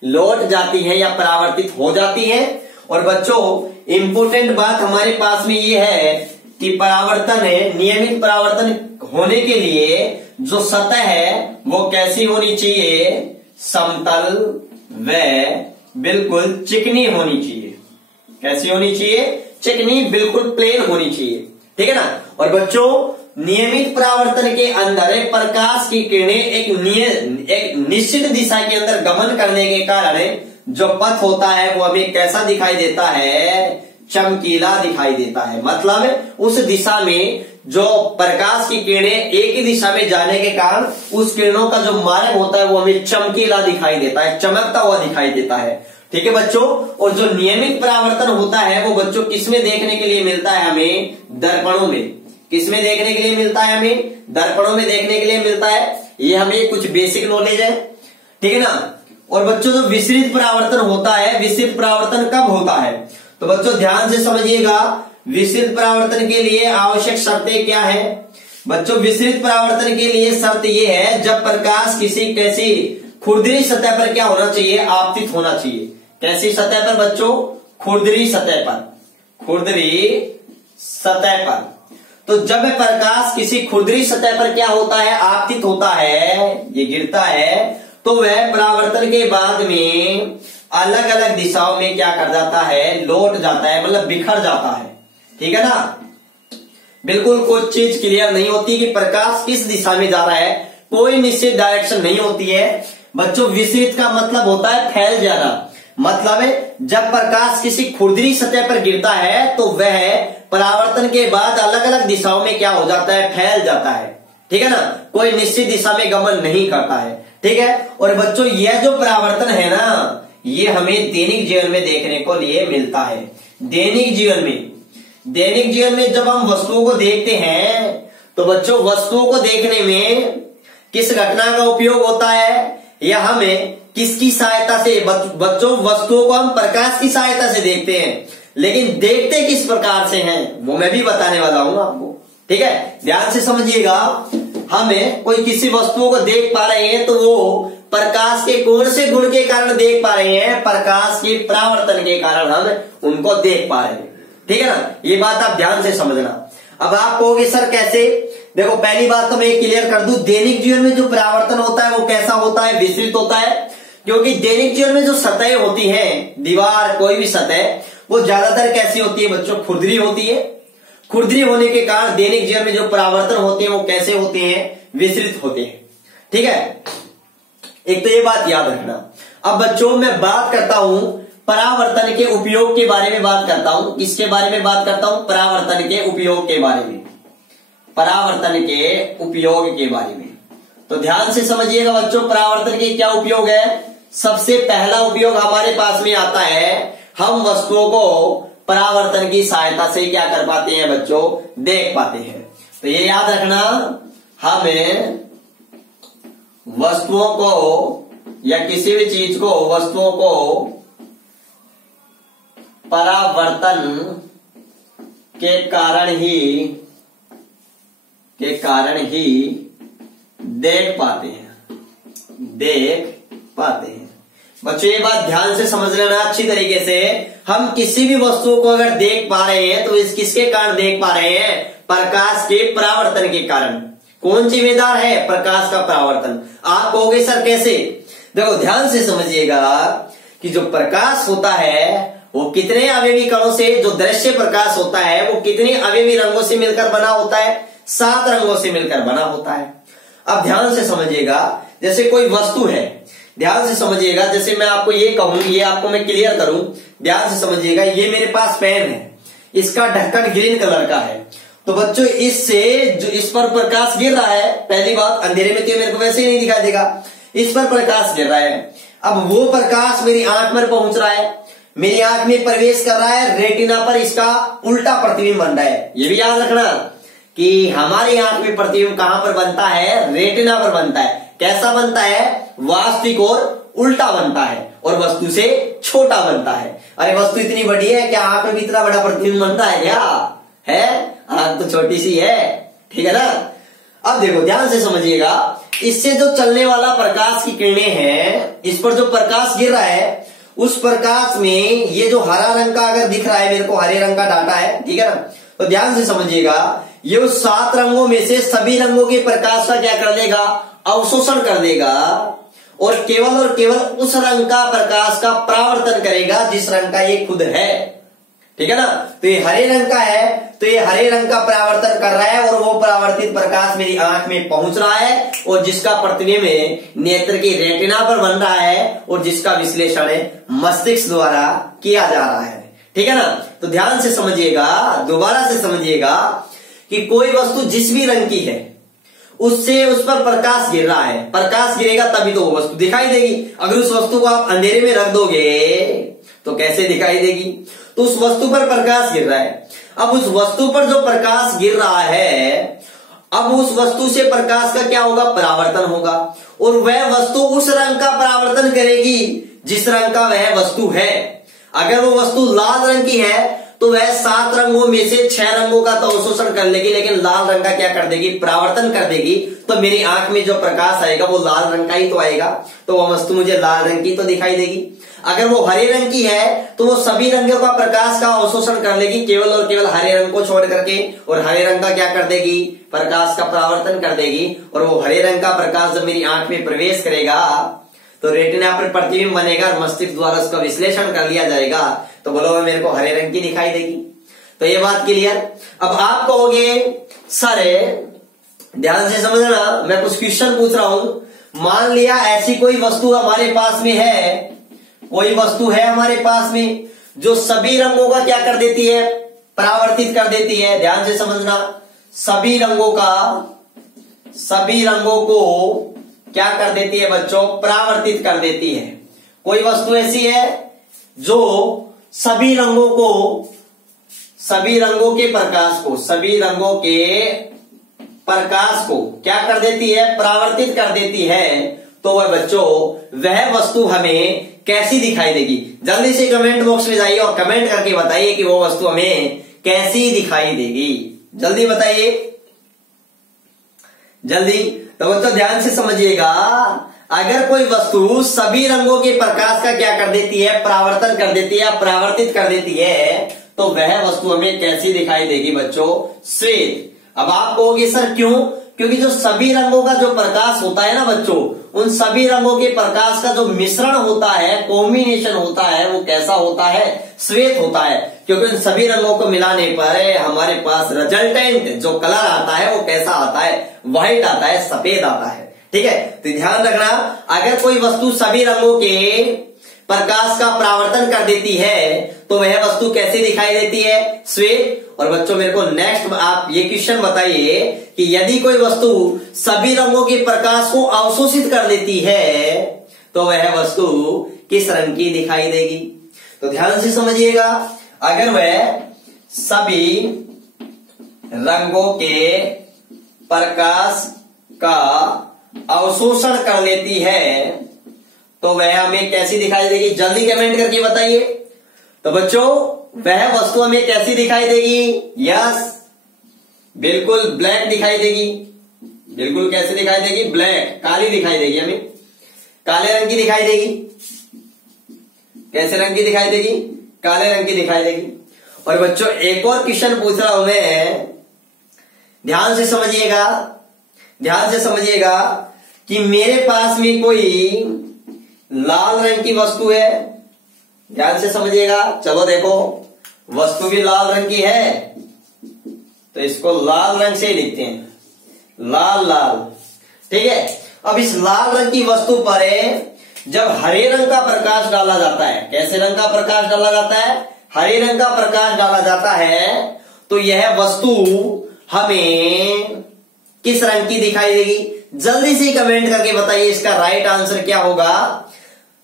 लौट जाती है या परावर्तित हो जाती है। और बच्चों इंपॉर्टेंट बात हमारे पास में ये है कि परावर्तन है, नियमित परावर्तन होने के लिए जो सतह है वो कैसी होनी चाहिए? समतल व बिल्कुल चिकनी होनी चाहिए। कैसी होनी चाहिए? चिकनी, बिल्कुल प्लेन होनी चाहिए। ठीक है ना। और बच्चों नियमित परावर्तन के अंदर प्रकाश की किरणें एक निश्चित दिशा के अंदर गमन करने के कारण जो पथ होता है वो हमें कैसा दिखाई देता है, चमकीला दिखाई देता है। मतलब उस दिशा में जो प्रकाश की किरणें एक ही दिशा में जाने के कारण उस किरणों का जो मार्ग होता है वो हमें चमकीला दिखाई देता है, चमकता हुआ दिखाई देता है। ठीक है बच्चों। और जो नियमित परावर्तन होता है वो बच्चों किसमें देखने के लिए मिलता है हमें, दर्पणों में। किसमें देखने के लिए मिलता है हमें, दर्पणों में देखने के लिए मिलता है। ये हमें कुछ बेसिक नॉलेज है, ठीक है ना। और बच्चों जो विसरित परावर्तन होता है, विसरित परावर्तन कब होता है, तो बच्चों ध्यान से समझिएगा। विसरित परावर्तन के लिए आवश्यक शर्तें क्या है बच्चों। विसरित परावर्तन के लिए शर्त यह है जब प्रकाश किसी कैसी खुरदरी सतह पर क्या होना चाहिए, आपतित होना चाहिए। कैसी सतह पर बच्चों, खुरदरी सतह पर, खुरदरी सतह पर। तो जब प्रकाश किसी खुरदरी सतह पर क्या होता है, आपतित होता है, ये गिरता है, तो वह परावर्तन के बाद में अलग अलग दिशाओं में क्या कर जाता है, लौट जाता है, मतलब बिखर जाता है। ठीक है ना। बिल्कुल कोई चीज क्लियर नहीं होती कि प्रकाश किस दिशा में जा रहा है, कोई निश्चित डायरेक्शन नहीं होती है बच्चों। विसरित का मतलब होता है फैल जाना। मतलब है जब प्रकाश किसी खुरदरी सतह पर गिरता है तो वह परावर्तन के बाद अलग अलग दिशाओं में क्या हो जाता है, फैल जाता है। ठीक है ना, कोई निश्चित दिशा में गमन नहीं करता है। ठीक है। और बच्चों यह जो परावर्तन है ना, ये हमें दैनिक जीवन में देखने को लिए मिलता है। दैनिक जीवन में जब हम वस्तुओं को देखते हैं तो बच्चों वस्तुओं को देखने में किस घटना का उपयोग होता है, या हमें किसकी सहायता से, बच्चों वस्तुओं को हम प्रकाश की सहायता से देखते हैं, लेकिन देखते किस प्रकार से हैं वो मैं भी बताने वाला हूं आपको। ठीक है, ध्यान से समझिएगा। हमें कोई किसी वस्तुओं को देख पा रहे हैं तो वो प्रकाश के कौन से गुण के कारण देख पा रहे हैं, प्रकाश के परावर्तन के कारण हम उनको देख पा रहे हैं। ठीक है ना, ये बात आप ध्यान से समझना। अब आप कहोगे सर कैसे, देखो पहली बात तो मैं क्लियर कर दूं, दैनिक जीवन में जो परावर्तन होता है वो कैसा होता है, विसरित होता है। क्योंकि दैनिक जीवन में जो सतह होती है, दीवार कोई भी सतह, वो ज्यादातर कैसी होती है बच्चों, खुरदरी होती है। खुरदरी होने के कारण दैनिक जीवन में जो परावर्तन होते हैं वो कैसे होते हैं, विसरित होते हैं। ठीक है, एक तो ये बात याद रखना। अब बच्चों मैं बात करता हूं परावर्तन के उपयोग के बारे में बात करता हूं। किसके बारे में बात करता हूं, परावर्तन के उपयोग के बारे में, परावर्तन के उपयोग के बारे में। तो ध्यान से समझिएगा बच्चों, परावर्तन के क्या उपयोग है। सबसे पहला उपयोग हमारे पास में आता है, हम वस्तुओं को परावर्तन की सहायता से क्या कर पाते हैं बच्चों, देख पाते हैं। तो ये याद रखना, हमें वस्तुओं को या किसी भी चीज को, वस्तुओं को परावर्तन के कारण ही देख पाते हैं। बच्चों ये बात ध्यान से समझ लेना अच्छी तरीके से। हम किसी भी वस्तु को अगर देख पा रहे हैं तो इस किसके कारण देख पा रहे हैं, प्रकाश के परावर्तन के कारण। कौन जिम्मेदार है, प्रकाश का परावर्तन। आप कहोगे सर कैसे, देखो ध्यान से समझिएगा कि जो प्रकाश होता है वो कितने अवयवी कणों से, जो दृश्य प्रकाश होता है वो कितने अवयवी रंगों से मिलकर बना होता है, 7 रंगों से मिलकर बना होता है। अब ध्यान से समझिएगा, जैसे कोई वस्तु है, ध्यान से समझिएगा, जैसे मैं आपको ये कहूं, ये आपको मैं क्लियर करूं, ध्यान से समझिएगा। ये मेरे पास पेन है, इसका ढक्कन ग्रीन कलर का है। तो बच्चों इससे जो इस पर प्रकाश गिर रहा है, पहली बात अंधेरे में तो मेरे को वैसे ही नहीं दिखाई देगा, इस पर प्रकाश गिर रहा है। अब वो प्रकाश मेरी आंख में पहुंच रहा है, मेरी आंख में प्रवेश कर रहा है, रेटिना पर इसका उल्टा प्रतिबिंब बन रहा है। ये भी याद रखना कि हमारी आंख में प्रतिबिंब कहां पर बनता है, रेटिना पर बनता है। कैसा बनता है, वास्तविक और उल्टा बनता है, और वस्तु से छोटा बनता है। अरे वस्तु इतनी बड़ी है, क्या आंख में भी इतना बड़ा प्रतिबिंब बनता है क्या, है, आंख तो छोटी सी है। ठीक है ना। अब देखो ध्यान से समझिएगा, इससे जो चलने वाला प्रकाश की किरणें हैं, इस पर जो प्रकाश गिर रहा है, उस प्रकाश में ये जो हरा रंग का अगर दिख रहा है, मेरे को हरे रंग का डाटा है, ठीक है ना। तो ध्यान से समझिएगा, ये उस 7 रंगों में से सभी रंगों के प्रकाश का क्या कर देगा, अवशोषण कर देगा, और केवल उस रंग का प्रकाश का परावर्तन करेगा जिस रंग का ये खुद है। ठीक है ना। तो ये हरे रंग का है, तो ये हरे रंग का परावर्तन कर रहा है और वो परावर्तित प्रकाश मेरी आंख में पहुंच रहा है और जिसका प्रतिबिंब नेत्र की रेटिना पर बन रहा है और जिसका विश्लेषण मस्तिष्क द्वारा किया जा रहा है। ठीक है ना। तो ध्यान से समझिएगा, दोबारा से समझिएगा कि कोई वस्तु जिस भी रंग की है उससे उस पर प्रकाश गिर रहा है, प्रकाश गिरेगा तभी तो वो वस्तु दिखाई देगी। अगर उस वस्तु को आप अंधेरे में रख दोगे तो कैसे दिखाई देगी। तो उस वस्तु पर प्रकाश गिर रहा है, अब उस वस्तु पर जो प्रकाश गिर रहा है, अब उस वस्तु से प्रकाश का क्या होगा, परावर्तन होगा और वह वस्तु उस रंग का परावर्तन करेगी जिस रंग का वह वस्तु है। अगर वो वस्तु लाल रंग की है तो वह 7 रंगों में से 6 रंगों का तो अवशोषण कर लेगी, लेकिन लाल रंग का क्या कर देगी, परावर्तन कर देगी। तो मेरी आंख में जो प्रकाश आएगा वो लाल रंग का ही तो आएगा, तो वो वस्तु मुझे लाल रंग की तो दिखाई देगी। अगर वो हरे रंग की है तो वो सभी रंगों का प्रकाश का अवशोषण कर लेगी केवल और केवल हरे रंग को छोड़ करके, और हरे रंग का क्या कर देगी, प्रकाश का परावर्तन कर देगी। और वो हरे रंग का प्रकाश जब मेरी आंख में प्रवेश करेगा तो रेटिना पर प्रतिबिंब बनेगा और मस्तिष्क द्वारा उसका विश्लेषण कर लिया जाएगा, तो बोलो मेरे को हरे रंग की दिखाई देगी। तो ये बात क्लियर। अब आप कहोगे सर ध्यान से समझना, मैं कुछ क्वेश्चन पूछ रहा हूं। मान लिया ऐसी कोई वस्तु हमारे पास में है, कोई वस्तु है हमारे पास में जो सभी रंगों का क्या कर देती है, परावर्तित कर देती है। ध्यान से समझना, सभी रंगों को क्या कर देती है बच्चों, परावर्तित कर देती है। कोई वस्तु ऐसी है जो सभी रंगों के प्रकाश को क्या कर देती है, परावर्तित कर देती है। तो वह बच्चों वह वस्तु हमें कैसी दिखाई देगी। जल्दी से कमेंट बॉक्स में जाइए और कमेंट करके बताइए कि वो वस्तु हमें कैसी दिखाई देगी। जल्दी बताइए, जल्दी। तो बच्चों ध्यान से समझिएगा, अगर कोई वस्तु सभी रंगों के प्रकाश का क्या कर देती है, परावर्तन कर देती है, परावर्तित कर देती है, तो वह वस्तु हमें कैसी दिखाई देगी बच्चों, श्वेत। अब आप कहोगे सर क्यों, क्योंकि जो सभी रंगों का जो प्रकाश होता है ना बच्चों, उन सभी रंगों के प्रकाश का जो मिश्रण होता है, कॉम्बिनेशन होता है, वो कैसा होता है, श्वेत होता है। क्योंकि उन सभी रंगों को मिलाने पर हमारे पास रिजल्टेंट जो कलर आता है वो कैसा आता है, व्हाइट आता है, सफेद आता है। ठीक है। तो ध्यान रखना, अगर कोई वस्तु सभी रंगों के प्रकाश का परावर्तन कर देती है तो वह वस्तु कैसे दिखाई देती है, श्वेत। और बच्चों मेरे को नेक्स्ट आप ये क्वेश्चन बताइए कि यदि कोई वस्तु सभी रंगों के प्रकाश को अवशोषित कर लेती है तो वह वस्तु किस रंग की दिखाई देगी। तो ध्यान से समझिएगा, अगर वह सभी रंगों के प्रकाश का अवशोषण कर लेती है तो वह हमें कैसी दिखाई देगी। जल्दी कमेंट करके बताइए। तो बच्चों वह वस्तु हमें कैसी दिखाई देगी, यस बिल्कुल ब्लैक दिखाई देगी। बिल्कुल कैसे दिखाई देगी, ब्लैक, काली दिखाई देगी, हमें काले रंग की दिखाई देगी। कैसे रंग की दिखाई देगी, काले रंग की दिखाई देगी। और बच्चों एक और क्वेश्चन पूछ रहा हूं मैं, ध्यान से समझिएगा, ध्यान से समझिएगा कि मेरे पास में कोई लाल रंग की वस्तु है। ध्यान से समझिएगा, चलो देखो वस्तु भी लाल रंग की है तो इसको लाल रंग से ही लिखते हैं, लाल लाल। ठीक है। अब इस लाल रंग की वस्तु पर जब हरे रंग का प्रकाश डाला जाता है, कैसे रंग का प्रकाश डाला जाता है, हरे रंग का प्रकाश डाला जाता है, तो यह वस्तु हमें किस रंग की दिखाई देगी। जल्दी से कमेंट करके बताइए इसका राइट आंसर क्या होगा।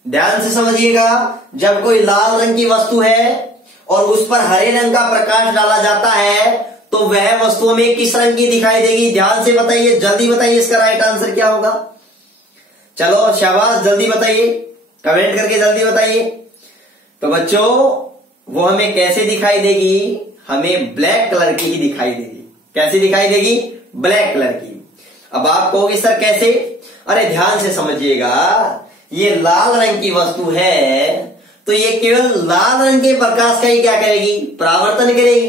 ध्यान से समझिएगा, जब कोई लाल रंग की वस्तु है और उस पर हरे रंग का प्रकाश डाला जाता है तो वह वस्तु हमें किस रंग की दिखाई देगी। ध्यान से बताइए, जल्दी बताइए इसका राइट आंसर क्या होगा। चलो शाबाश, जल्दी बताइए, कमेंट करके जल्दी बताइए। तो बच्चों वो हमें कैसे दिखाई देगी, हमें ब्लैक कलर की ही दिखाई देगी। कैसी दिखाई देगी, ब्लैक कलर की। अब आप कहोगे सर कैसे, अरे ध्यान से समझिएगा, ये लाल रंग की वस्तु है तो ये केवल लाल रंग के प्रकाश का ही क्या करेगी, परावर्तन करेगी।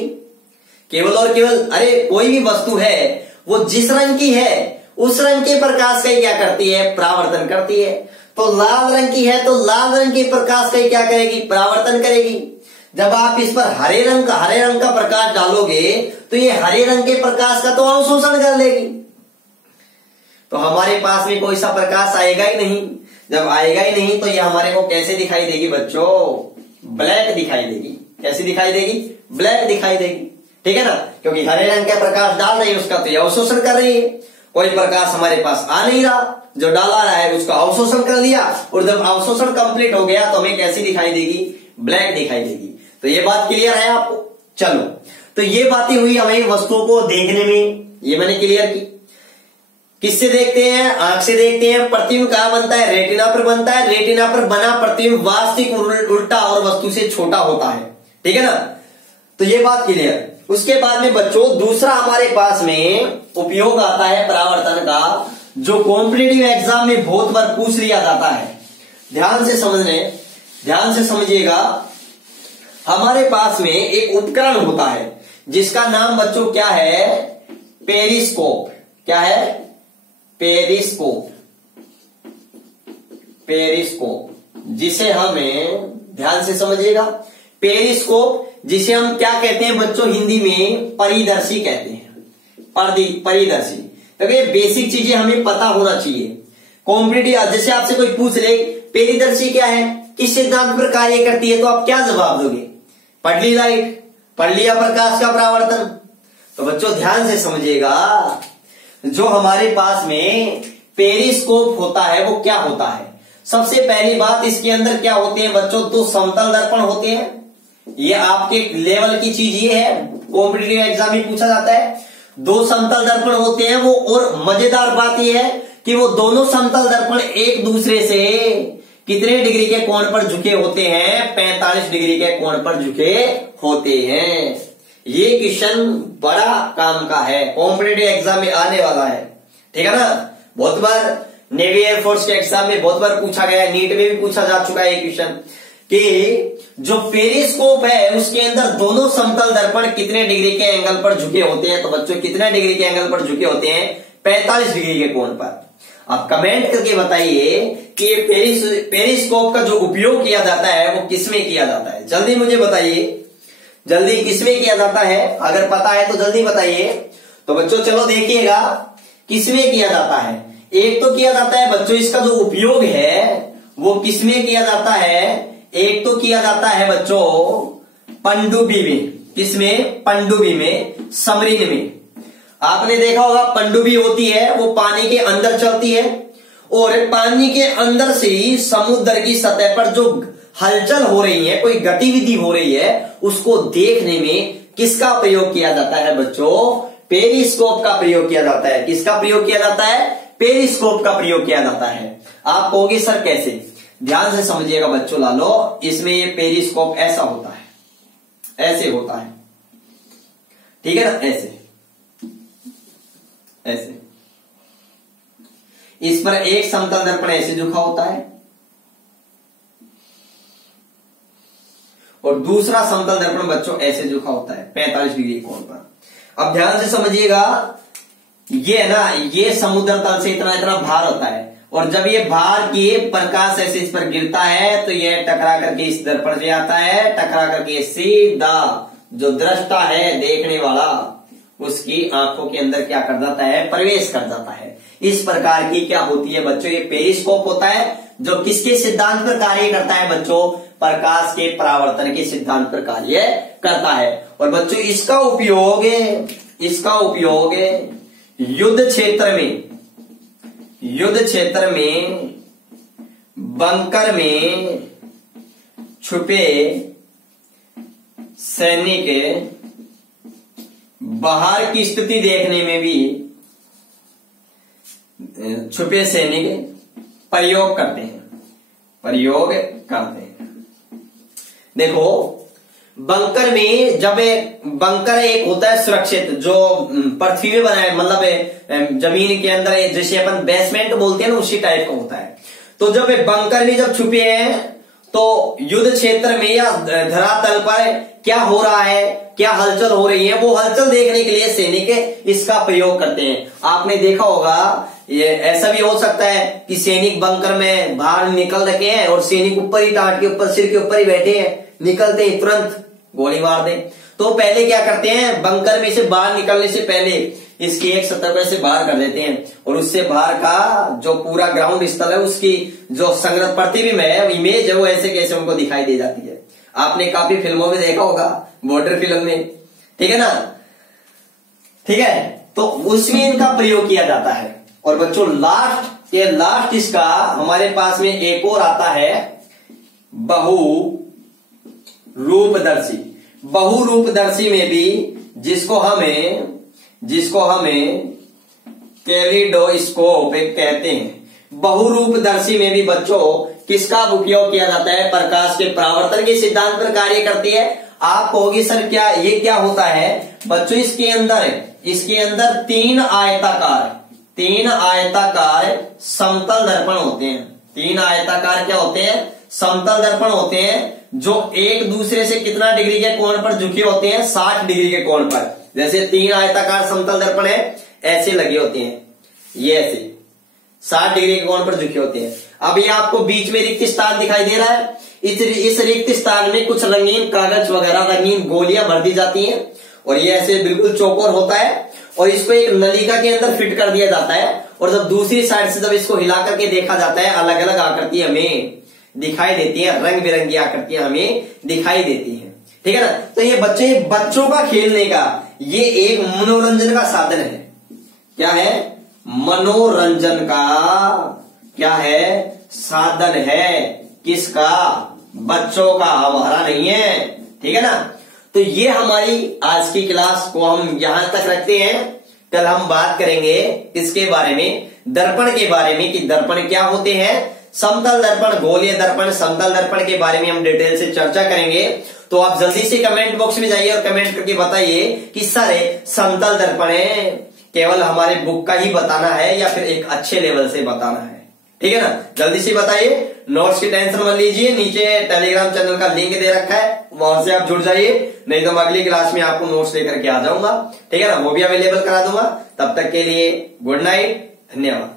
केवल और केवल, अरे कोई भी वस्तु है वो जिस रंग की है उस रंग के प्रकाश का ही क्या करती है, परावर्तन करती है। तो लाल रंग की है तो लाल रंग के प्रकाश का ही क्या करेगी, परावर्तन करेगी। जब आप इस पर हरे रंग का प्रकाश डालोगे तो ये हरे रंग के प्रकाश का तो अवशोषण कर लेगी, तो हमारे पास में कोई सा प्रकाश आएगा ही नहीं। जब आएगा ही नहीं तो ये हमारे को कैसे दिखाई देगी बच्चों? ब्लैक दिखाई देगी। कैसी दिखाई देगी? ब्लैक दिखाई देगी। ठीक है ना, क्योंकि हरे रंग का प्रकाश डाल रही है उसका तो ये अवशोषण कर रही है। कोई प्रकाश हमारे पास आ नहीं रहा, जो डाला रहा है उसका अवशोषण कर लिया, और जब अवशोषण कंप्लीट हो गया तो हमें कैसी दिखाई देगी? ब्लैक दिखाई देगी। तो ये बात क्लियर है आपको? चलो, तो ये बातें हुई हमें वस्तुओं को देखने में, ये मैंने क्लियर की। किससे देखते हैं? आंख से देखते हैं। प्रतिबिंब कहां बनता है? रेटिना पर बनता है। रेटिना पर बना प्रतिबिंब वास्तविक उल्टा और वस्तु से छोटा होता है। ठीक है ना, तो ये बात क्लियर। उसके बाद में बच्चों दूसरा हमारे पास में उपयोग आता है परावर्तन का, जो कॉम्पिटिटिव एग्जाम में बहुत बार पूछ लिया जाता है। ध्यान से समझिएगा। हमारे पास में एक उपकरण होता है जिसका नाम बच्चों क्या है? पेरिस्कोप। क्या है? पेरिस्कोप। जिसे हमें, ध्यान से समझिएगा, पेरिस्कोप जिसे हम क्या कहते हैं बच्चों? हिंदी में परिदर्शी कहते हैं। परिदर्शी। तो ये बेसिक चीजें हमें पता होना चाहिए। कॉम्पिटिटिव, जैसे आपसे कोई पूछ ले पेरिदर्शी क्या है, किस सिद्धांत पर कार्य करती है, तो आप क्या जवाब दोगे? पढ़ ली लाइट, पढ़ लिया प्रकाश का परावर्तन। तो बच्चों ध्यान से समझिएगा, जो हमारे पास में पेरिस्कोप होता है वो क्या होता है? सबसे पहली बात, इसके अंदर क्या होते हैं बच्चों? तो समतल दर्पण होते हैं। ये आपके लेवल की चीज ये है, कॉम्पिटिटिव एग्जाम में पूछा जाता है। 2 समतल दर्पण होते हैं वो, और मजेदार बात यह है कि वो दोनों समतल दर्पण एक दूसरे से कितने डिग्री के कोण पर झुके होते हैं? 45 डिग्री के कोण पर झुके होते हैं। ये क्वेश्चन बड़ा काम का है, कॉम्पिटिटिव एग्जाम में आने वाला है। ठीक है ना, बहुत बार नेवी एयरफोर्स के एग्जाम में बहुत बार पूछा गया है, नीट में भी पूछा जा चुका है ये क्वेश्चन, कि जो पेरिस्कोप है उसके अंदर दोनों समतल दर्पण कितने डिग्री के एंगल पर झुके होते हैं? तो बच्चों कितने डिग्री के एंगल पर झुके होते हैं? 45 डिग्री के कोण पर। आप कमेंट करके बताइए कि पेरिस्कोप का जो उपयोग किया जाता है वो किसमें किया जाता है? जल्दी मुझे बताइए, जल्दी किसमें किया जाता है? अगर पता है तो जल्दी बताइए। तो बच्चों चलो देखिएगा किसमें किया जाता है। एक तो किया जाता है बच्चों, इसका जो उपयोग है वो किसमें किया जाता है? एक तो किया जाता है बच्चों पनडुब्बी में। किसमें? पनडुब्बी में, सबमरीन में। आपने देखा होगा पनडुब्बी होती है वो पानी के अंदर चलती है, और पानी के अंदर से ही समुद्र की सतह पर जो हलचल हो रही है, कोई गतिविधि हो रही है, उसको देखने में किसका प्रयोग किया जाता है बच्चों? पेरिस्कोप का प्रयोग किया जाता है। किसका प्रयोग किया जाता है? पेरिस्कोप का प्रयोग किया जाता है। आप कहोगे सर कैसे? ध्यान से समझिएगा बच्चों लालो, इसमें ये पेरिस्कोप ऐसा होता है, ऐसे होता है। ठीक है ना, ऐसे ऐसे। इस पर एक समतल दर्पण ऐसे झुका होता है और दूसरा समतल दर्पण बच्चों ऐसे झुका होता है 45 डिग्री कोण पर। अब ध्यान से समझिएगा, ये है ना, ये समुद्र तल से इतना इतना भार होता है, और जब ये भार की प्रकाश ऐसे इस पर गिरता है तो ये टकरा करके इस दर्पण से आता है, टकरा करके सीधा जो दृष्टा है, देखने वाला, उसकी आंखों के अंदर क्या कर जाता है? प्रवेश कर जाता है। इस प्रकार की क्या होती है बच्चों? ये पेरिस्कोप होता है, जो किसके सिद्धांत पर कार्य करता है बच्चों? प्रकाश के परावर्तन के सिद्धांत पर कार्य करता है। और बच्चों इसका उपयोग युद्ध क्षेत्र में बंकर में छुपे सैनिक बाहर की स्थिति देखने में भी छुपे सैनिक प्रयोग करते हैं। देखो बंकर में, जब बंकर एक होता है सुरक्षित, जो पृथ्वी में बनाया, मतलब जमीन के अंदर, जैसे अपन बेसमेंट बोलते हैं ना, उसी टाइप का होता है। तो जब बंकर में जब छुपे हैं तो युद्ध क्षेत्र में या धरातल पर क्या हो रहा है, क्या हलचल हो रही है, वो हलचल देखने के लिए सैनिक इसका प्रयोग करते हैं। आपने देखा होगा, ये ऐसा भी हो सकता है कि सैनिक बंकर में बाहर निकल रखे हैं और सैनिक ऊपर ही टाट के ऊपर, सिर के ऊपर ही बैठे हैं, निकलते ही तुरंत गोली मार दें। तो पहले क्या करते हैं, बंकर में से बाहर निकलने से पहले इसकी एक सतह को ऐसे बाहर कर देते हैं और उससे बाहर का जो पूरा ग्राउंड स्थल है उसकी जो संग्रह प्रतिबिंब है, इमेज है, वो ऐसे कैसे उनको दिखाई दे जाती है। आपने काफी फिल्मों में देखा होगा, बॉर्डर फिल्म में, ठीक है ना। ठीक है, तो उसमें इनका प्रयोग किया जाता है। और बच्चों लास्ट इसका हमारे पास में एक और आता है बहुरूपदर्शी। बहुरूपदर्शी में भी जिसको हमें कैलिडोस्कोप कहते हैं। बहुरूपदर्शी में भी बच्चों किसका उपयोग किया जाता है, प्रकाश के परावर्तन के सिद्धांत पर कार्य करती है। आप कहोगे सर क्या ये क्या होता है बच्चों, इसके अंदर तीन आयताकार समतल दर्पण होते हैं। तीन आयताकार क्या होते हैं, समतल दर्पण होते हैं, जो एक दूसरे से कितना डिग्री के कोण पर झुके होते हैं, 60 डिग्री के कोण पर। जैसे तीन आयताकार समतल दर्पण है, ऐसे लगे होते हैं, ये ऐसे 60 डिग्री के कोण पर झुके होते हैं। अब ये आपको बीच में रिक्त स्थान दिखाई दे रहा है, इस रिक्त स्थान में कुछ रंगीन कागज वगैरह, रंगीन गोलियां भर दी जाती हैं और ये ऐसे बिल्कुल चौकोर होता है और इसको एक नलिका के अंदर फिट कर दिया जाता है। और जब दूसरी साइड से जब इसको हिला करके देखा जाता है, अलग अलग आकृति हमें दिखाई देती है, रंग बिरंगी आकृतियां हमें दिखाई देती हैं, ठीक है ना। तो ये बच्चों का खेलने का ये एक मनोरंजन का साधन है। क्या है, मनोरंजन का क्या है, साधन है। किसका, बच्चों का, हमारा नहीं है, ठीक है ना। तो ये हमारी आज की क्लास को हम यहां तक रखते हैं। कल हम बात करेंगे इसके बारे में, दर्पण के बारे में, कि दर्पण क्या होते हैं, समतल दर्पण, गोलीय दर्पण, समतल दर्पण के बारे में हम डिटेल से चर्चा करेंगे। तो आप जल्दी से कमेंट बॉक्स में जाइए और कमेंट करके बताइए कि सर समतल दर्पण केवल हमारे बुक का ही बताना है या फिर एक अच्छे लेवल से बताना है, ठीक है ना। जल्दी से बताइए, नोट्स की टेंशन मत लीजिए, नीचे टेलीग्राम चैनल का लिंक दे रखा है, वहां से आप जुड़ जाइए, नहीं तो मैं अगली क्लास में आपको नोट्स लेकर के आ जाऊंगा, ठीक है ना, वो भी अवेलेबल करा दूंगा। तब तक के लिए गुड नाइट, धन्यवाद।